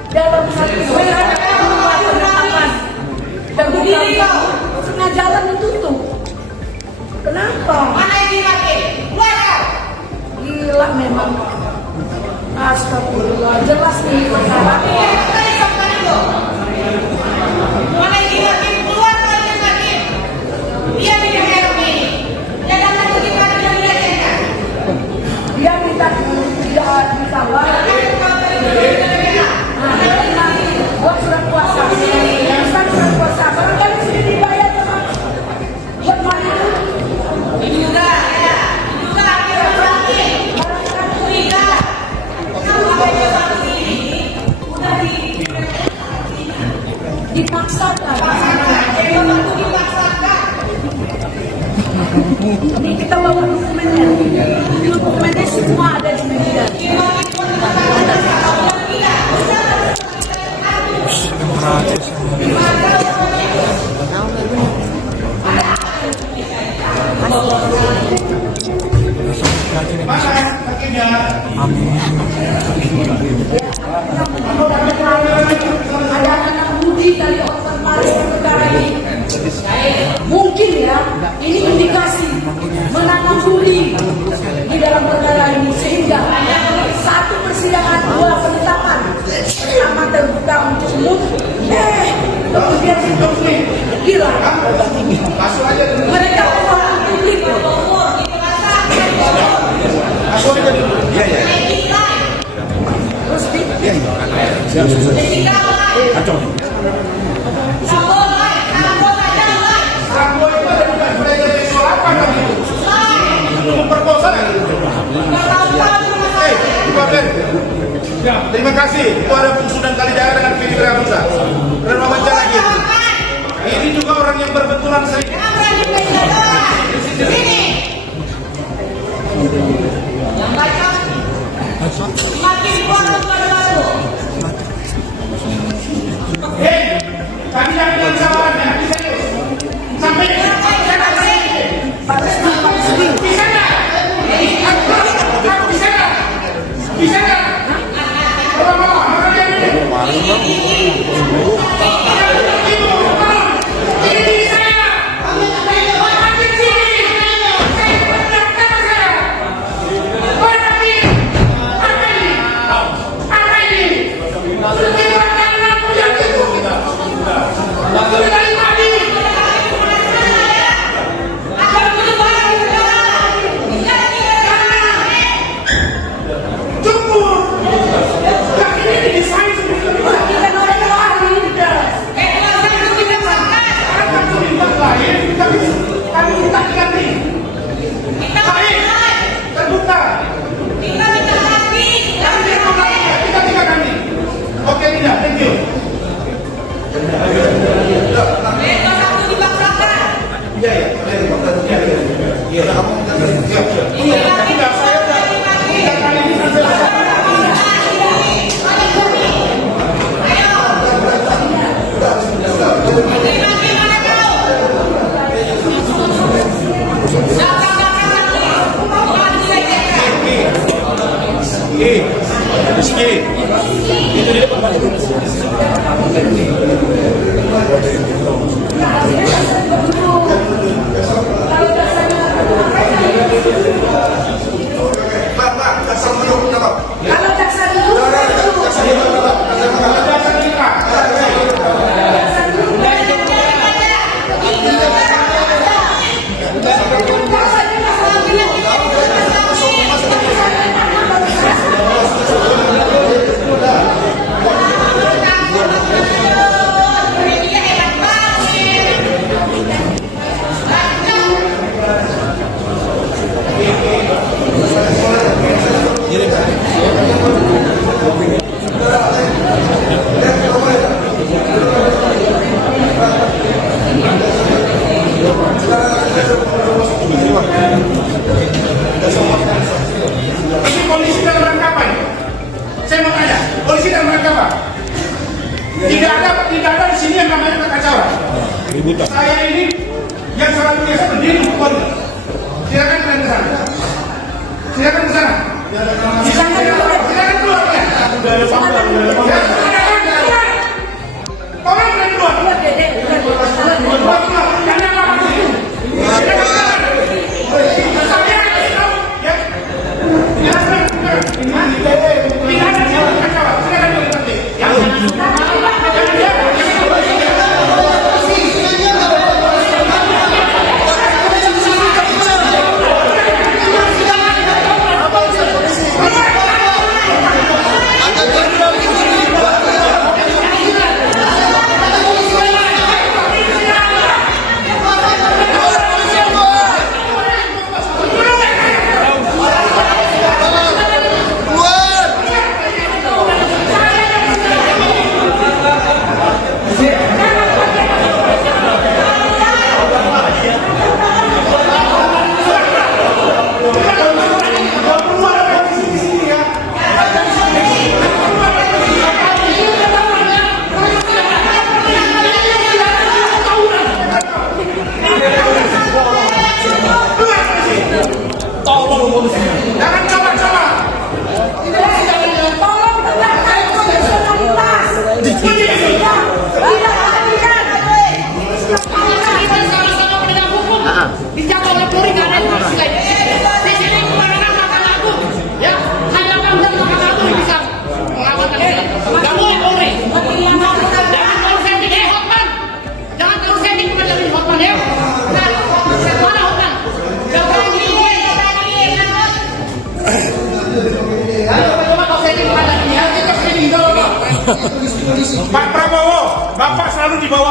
dalam satu bulan ada dua penetapan. Dan bukan setengah jalan ditutup. Kenapa? Gila memang. Astagfirullah, jelas nih perkara. Dia minta tidak ditawar. Buat surat dipaksakan. Ini kita bawa dokumennya. Dokumennya semua ada di media. Ada anak budi dari Hotman Paris di negara ini. Mungkin ya, ini indikasi menanam budi di dalam perkara ini sehingga satu persidangan, dua penetapan amat terbuka untuk umum. Kemudian gila. Mereka membuat publik. Kacau. Terima kasih. Itu ada Bungsu dan Kalijaya dengan Fili Ramusa. Dan wawancara lagi. Ini juga orang yang berbenturan sering. Sini. Makin bodoh baru. Hei, kami yang bilang sawarannya. Sampai bisa nggak? Bisa nggak? Bisa nggak? Tidak ada di sini yang namanya kekacauan. Saya ini yang selalu biasa berdiri di depan. Silakan kalian ke sana. Silakan ke sana. Silakan keluar. Tolong kalian keluar. Jangan apa-apa.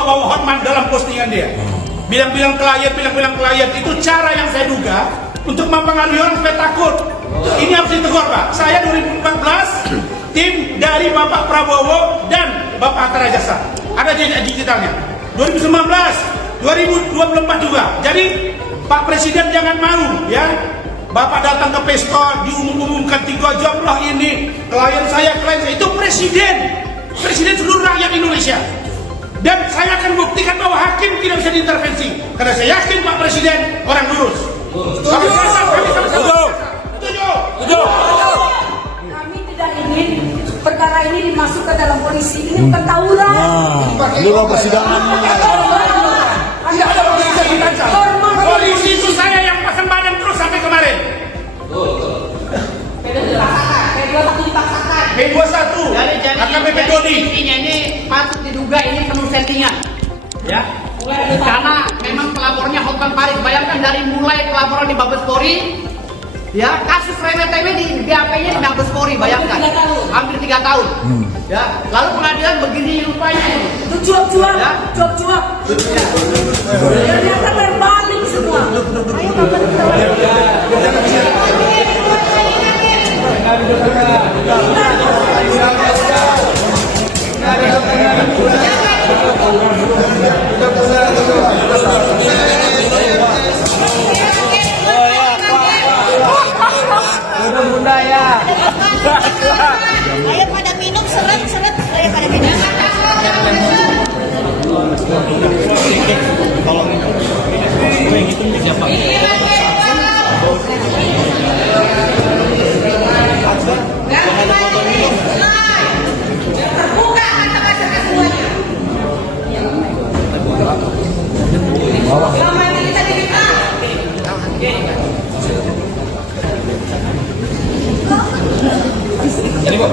bawa-bawa Hotman dalam postingan dia. Bilang-bilang klien, itu cara yang saya duga untuk mempengaruhi orang supaya takut. Ini harus ditegur, Pak. Saya 2014 tim dari Bapak Prabowo dan Bapak Hatta Rajasa. Ada jejak digitalnya. 2019, 2024 juga. Jadi Pak Presiden jangan malu ya. Bapak datang ke pesta diumumkan 3 jam lah ini klien saya itu presiden seluruh rakyat Indonesia. Dan saya akan buktikan bahwa hakim tidak bisa diintervensi karena saya yakin Pak Presiden orang lurus. Kami tidak ingin perkara ini dimasukkan dalam polisi. Ini bukan tawuran. Ini loh persidangan. Polisi itu saya yang pasang badan terus sampai kemarin. B21 AKBP Dodi. Intinya ini patut diduga ini penuh settingan, ya. Karena memang pelapornya Hotman Paris. Bayangkan dari mulai pelaporan di Mabes Polri, ya, kasus remeh-temeh di BAP-nya di Mabes Polri, bayangkan hampir 3 tahun. Ya, lalu pengadilan begini rupanya. Itu cuap-cuap, cuap-cuap. Ternyata terbalik semua. Ayo pada minum seret-seret, ayo pada minum. Terbuka kata-kata semuanya. Selama ini kita diminta. Ini kok.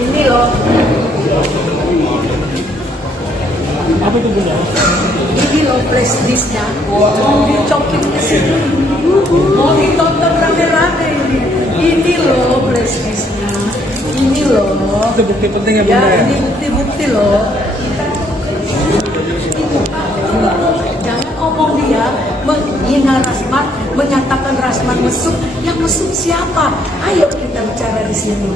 Ini loh. Apa itu Bunda? Ini loh flash disknya. Mau dicokin ke sini. Mau ditonton rame-rame ini. Ini loh flash disknya. Ini loh. Itu bukti penting ya Bunda Ya, ya? ini bukti-bukti loh. Jangan omong dia menghina Rasman, menyatakan Rasman mesum. Yang mesum siapa? Ayo kita bicara di sini.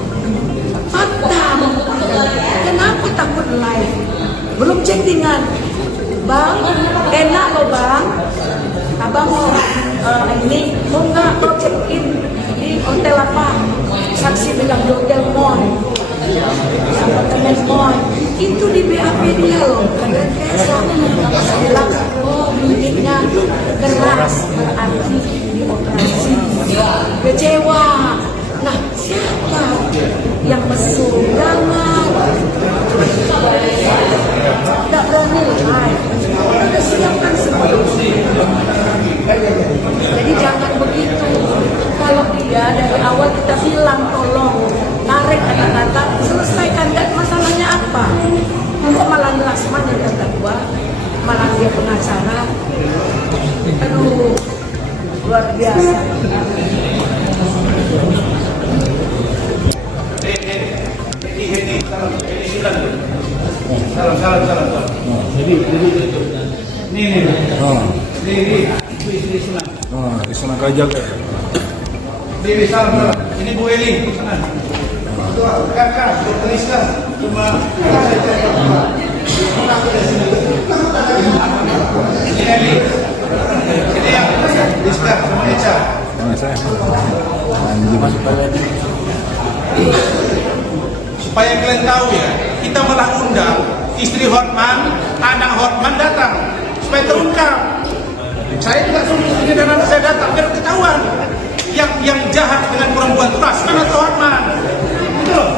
Fakta membuktikan. Kenapa takut live? Belum chattingan. Bang, enak loh bang. Abang mau ini mau nggak mau check in di hotel apa? Saksi bilang di hotel Moy, apartemen Moy. Itu di BAP dia loh. Kalian kayak bilang, oh miliknya keras berarti di operasi. Kecewa. Nah siapa yang mesum? Jangan. Tidak berani live. Kita siapkan semua. Jadi jangan begitu. Kalau dia dari awal kita bilang tolong tarik kata-kata, selesaikan kan masalahnya apa? Kok malah Rasman yang kata gua, malah dia pengacara. Aduh, luar biasa. Salam. Nih. Di sana kerja ke. Nih, salam. Ini Bu Eli, sana. Kakak, Dr. Rizka, cuma ini Eli. Ini yang Rizka sama Eca. Saya. Supaya kalian tahu ya, kita malah undang istri Hotman, anak Hotman datang supaya terungkap. Saya juga suruh istri dan anak saya datang biar ketahuan yang jahat dengan perempuan itu Rasman atau Hotman. Gitu loh.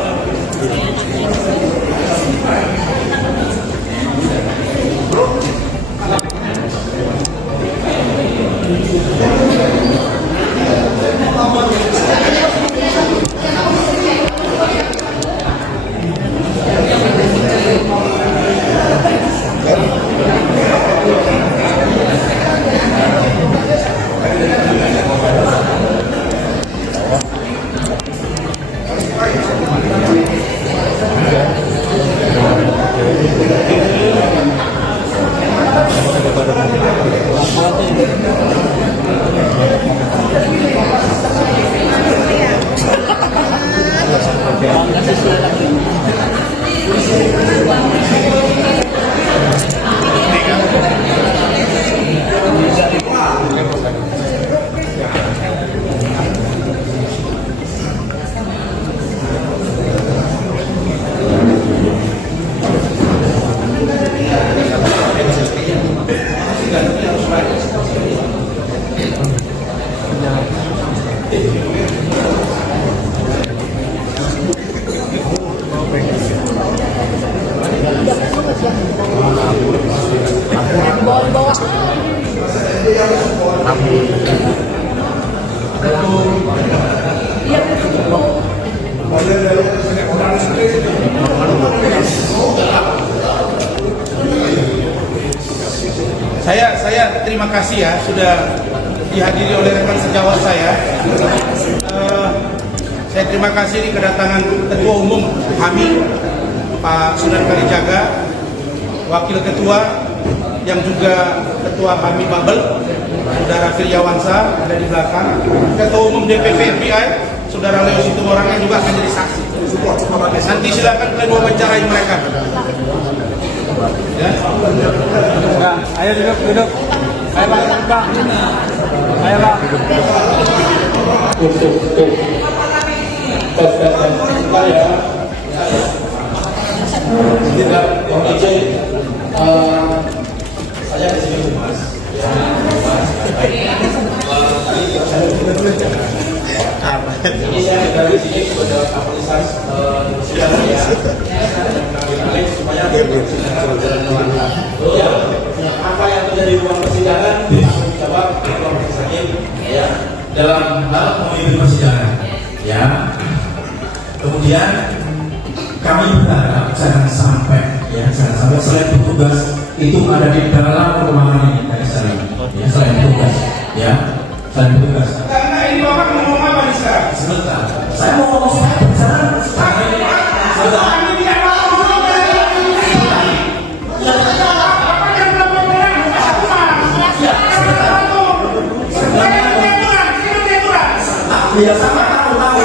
Saya terima kasih ya sudah dihadiri oleh rekan sejawat saya. Saya terima kasih di kedatangan Ketua Umum kami Pak Sunan Kalijaga, Wakil Ketua yang juga Ketua kami Babel Saudara Firyawansa ada di belakang, Ketua Umum DPP FPI Saudara Leo Situmorang yang juga akan jadi saksi. Nanti silakan kalian wawancarai mereka. Ya. Nah, ayo duduk. Ayo Pak. Ayo Pak. Saya tidak mengizin saya di sini Mas. Ini saya dari sini kepada kapasitas ya. Supaya ya, apa yang terjadi di ruang persidangan dijawab di ruang persidangan ya dalam hal memilih persidangan ya. Kemudian kami berharap jangan sampai selain petugas itu ada di dalam ruangan ini dari sana ya, selain petugas ya, selain petugas. Karena ini Bapak ngomong apa nih sekarang? Sebentar, saya mau ngomong saya bicara sebentar. Ya sama tahu.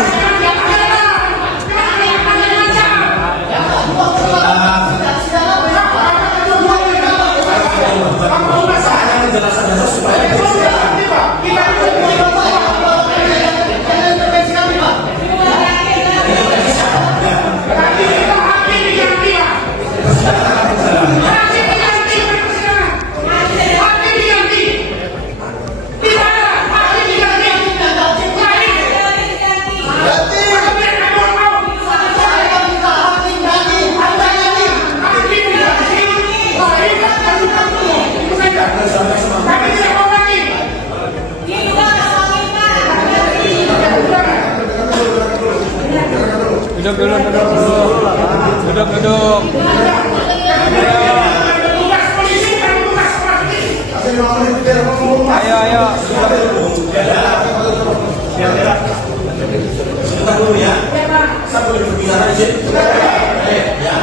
Duduk. Ayo. Sebentar dulu ya. Saya boleh berbicara di sini. Ya,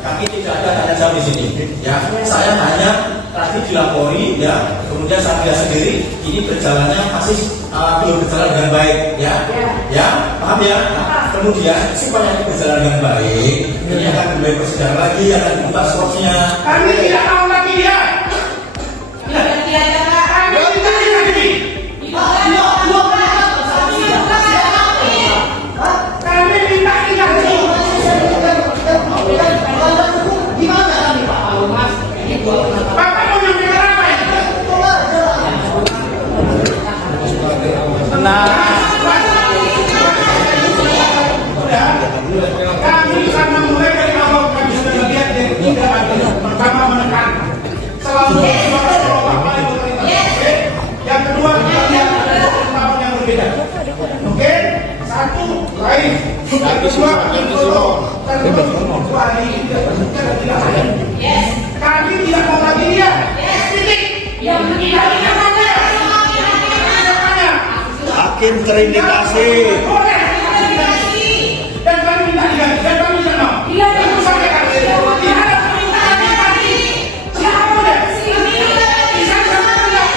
kaki tidak ada tanda jam di sini. Ya, saya hanya tadi dilapori ya. Kemudian saya lihat sendiri ini berjalannya masih belum berjalan dengan baik. Ya, paham ya. Kemudian supaya ini berjalan dengan baik, ini akan mulai persidangan lagi, akan dibuka slotnya. Kami tidak mau lagi dia. Kami sama mulai dari awal kami sudah lihat dari tiga bagian. Pertama menekan, selalu yang kedua kita lihat ada yang berbeda. Oke, satu lain, yang kedua yang kami tidak mau lagi dia. Titik. Yang ketiga Hakim terindikasi. Dan kami minta diganti, dan kami tidak mau. Itu sampai kami dihadap permintaan kami. Siapa udah? Bisa sama tidak?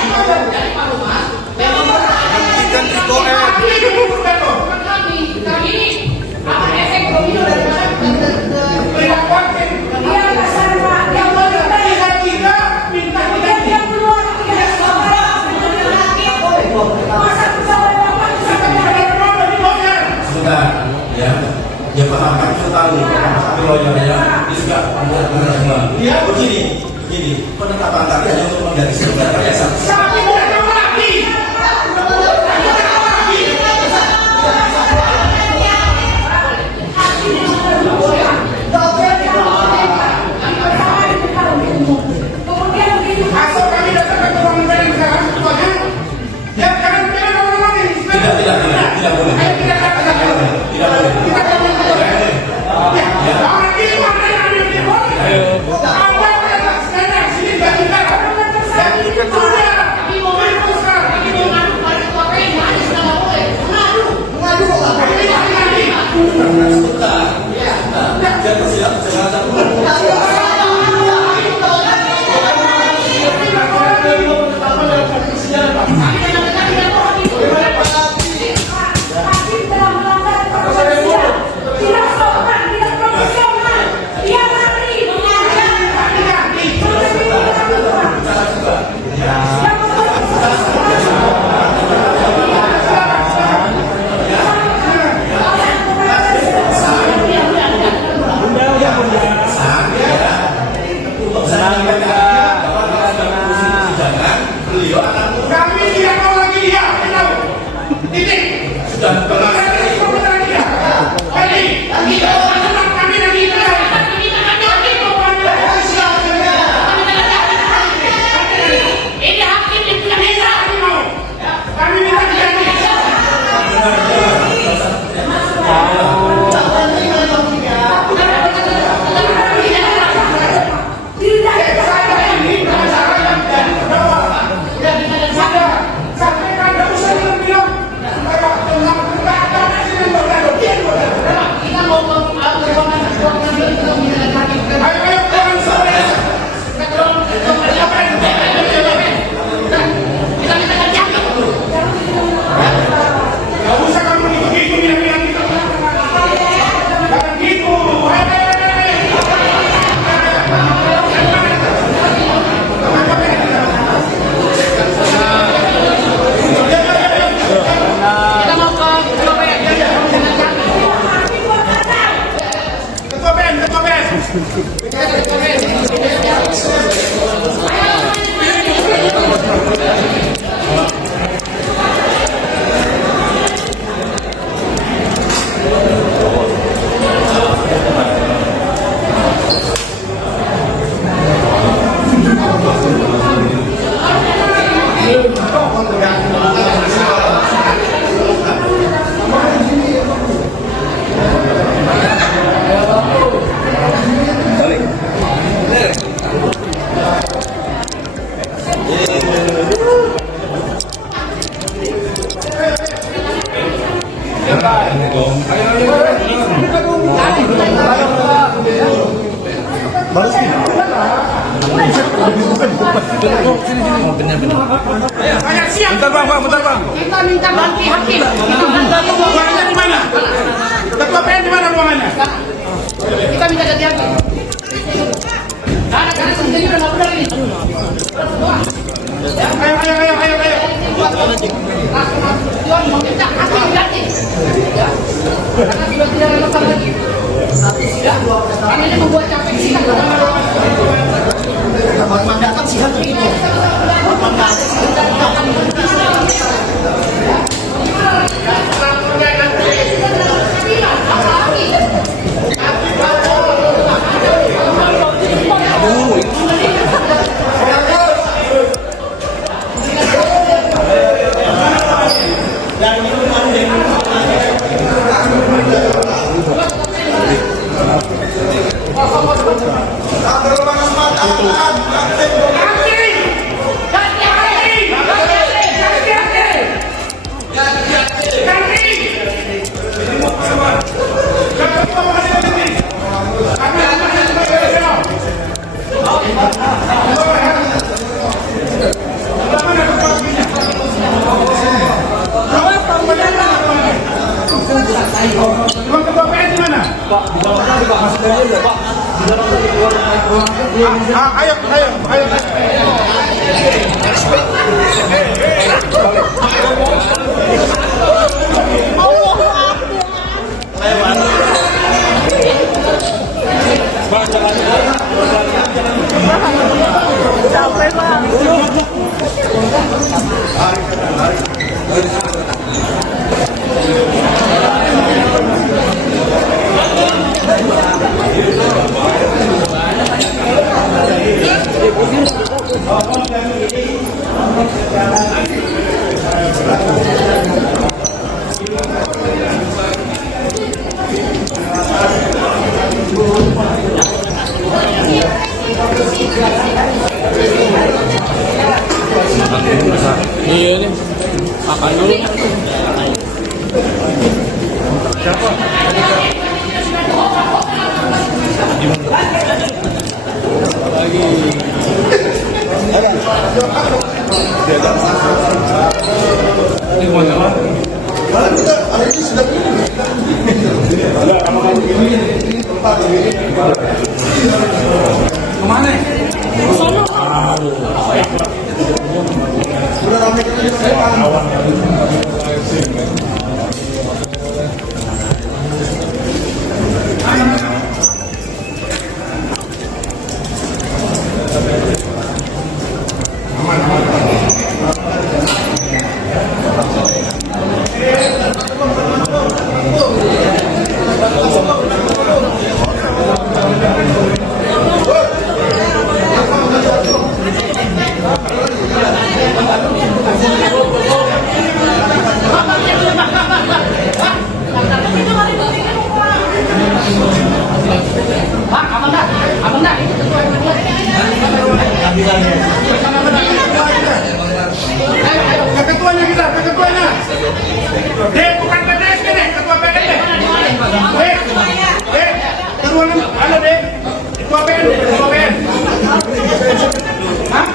Kan digoel. Kami itu bukan betul. Kami apa efek domino dari mana? Tidak kuat ini juga ya begini penetapan tadi hanya untuk menggarisbawahi karya saksi. Bentar bang. Kita minta ganti hakim. Ruangannya di mana? Ketua PN di mana ruangannya? Kita minta ganti hakim. Karena sendiri udah nggak benar ini. Ayo. Tuan mau minta hakim ganti. Karena sudah tidak relevan lagi. Kami ini membuat capek sih. Hormat datang sih hakim. Hormat datang. Ayo. Iya nih, makan dulu. Kemana? Sudah ramai kali ketuanya kita, ketuanya. Dek, bukan PDS nih, ketua PDS. Dek, ketua halo Dek, ketua PN, ketua PN. Hah?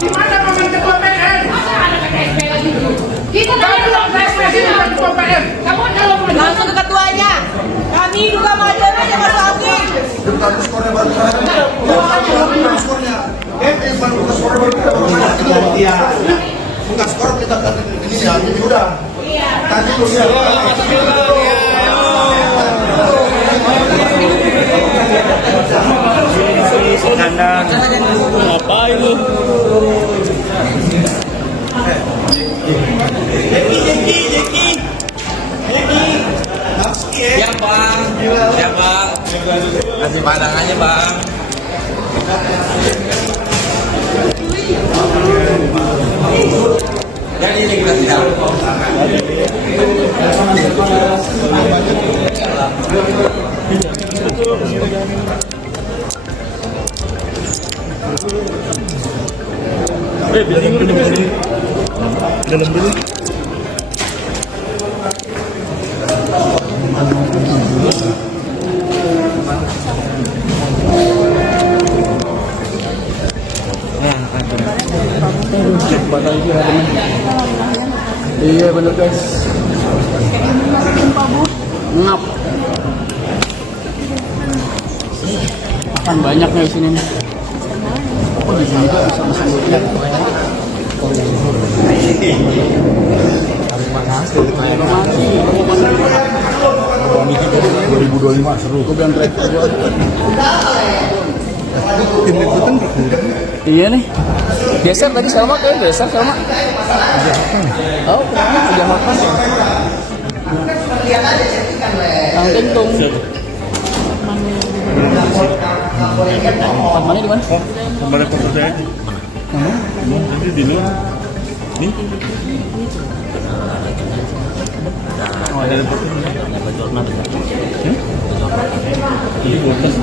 Gimana paman ketua PN? Kita tanya dulu ketua PN. kamu kalau Langsung ke ketuanya. Kami juga majunya sama Safi. Tapi skornya baru skornya. Baru buka skor baru kita baru. Iya. Buka skor kita ini ya, jadi udah. Tadi tuh ya. Kandang. Ngapain lu? Jeki. Ya bang, ya bang. Kasih pandangannya bang. Jadi ini kita tidak. Dalam dulu. Iya bener guys. Ngap. Makan banyak nih di sini nih. Oh di sini juga bisa masak dulu. Ini 2025 seru. Gue bilang driver gue. Iya nih. Geser tadi Selma kayak geser Selma. Oh, udah makan. Kang Kentung. Tempat mana di mana? Kemarin foto saya. Nanti di luar. Nih. Oh, ada foto. Ini botas.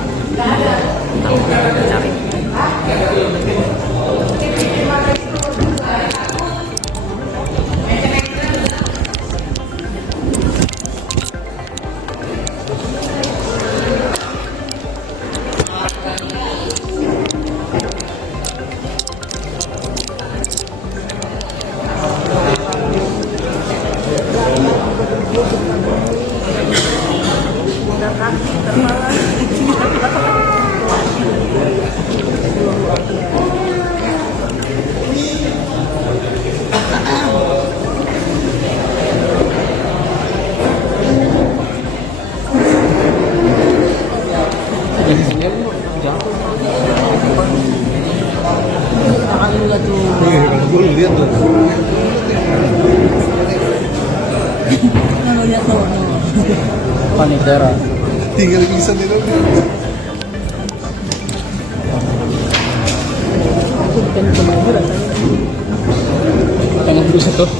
lihat tuh. Panitera. Tinggal pingsan itu. Pengen bisa tuh.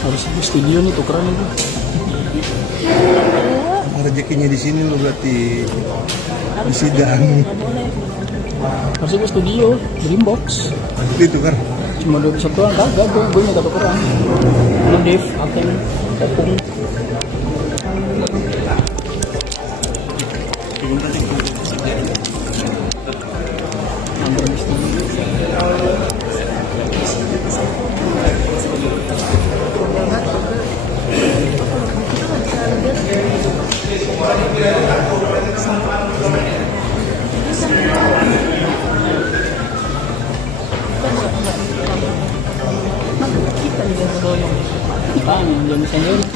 Harus di studio nih tukeran itu. Rezekinya di sini lo berarti di sidang. Harusnya gue studio, Dreambox. Itu kan. Cuma 21-an kagak, gue minta tukeran. Sama Dev, Atem, Tepung. Jangan sendiri.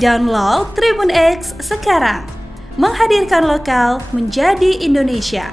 Download Tribun X sekarang, menghadirkan lokal menjadi Indonesia.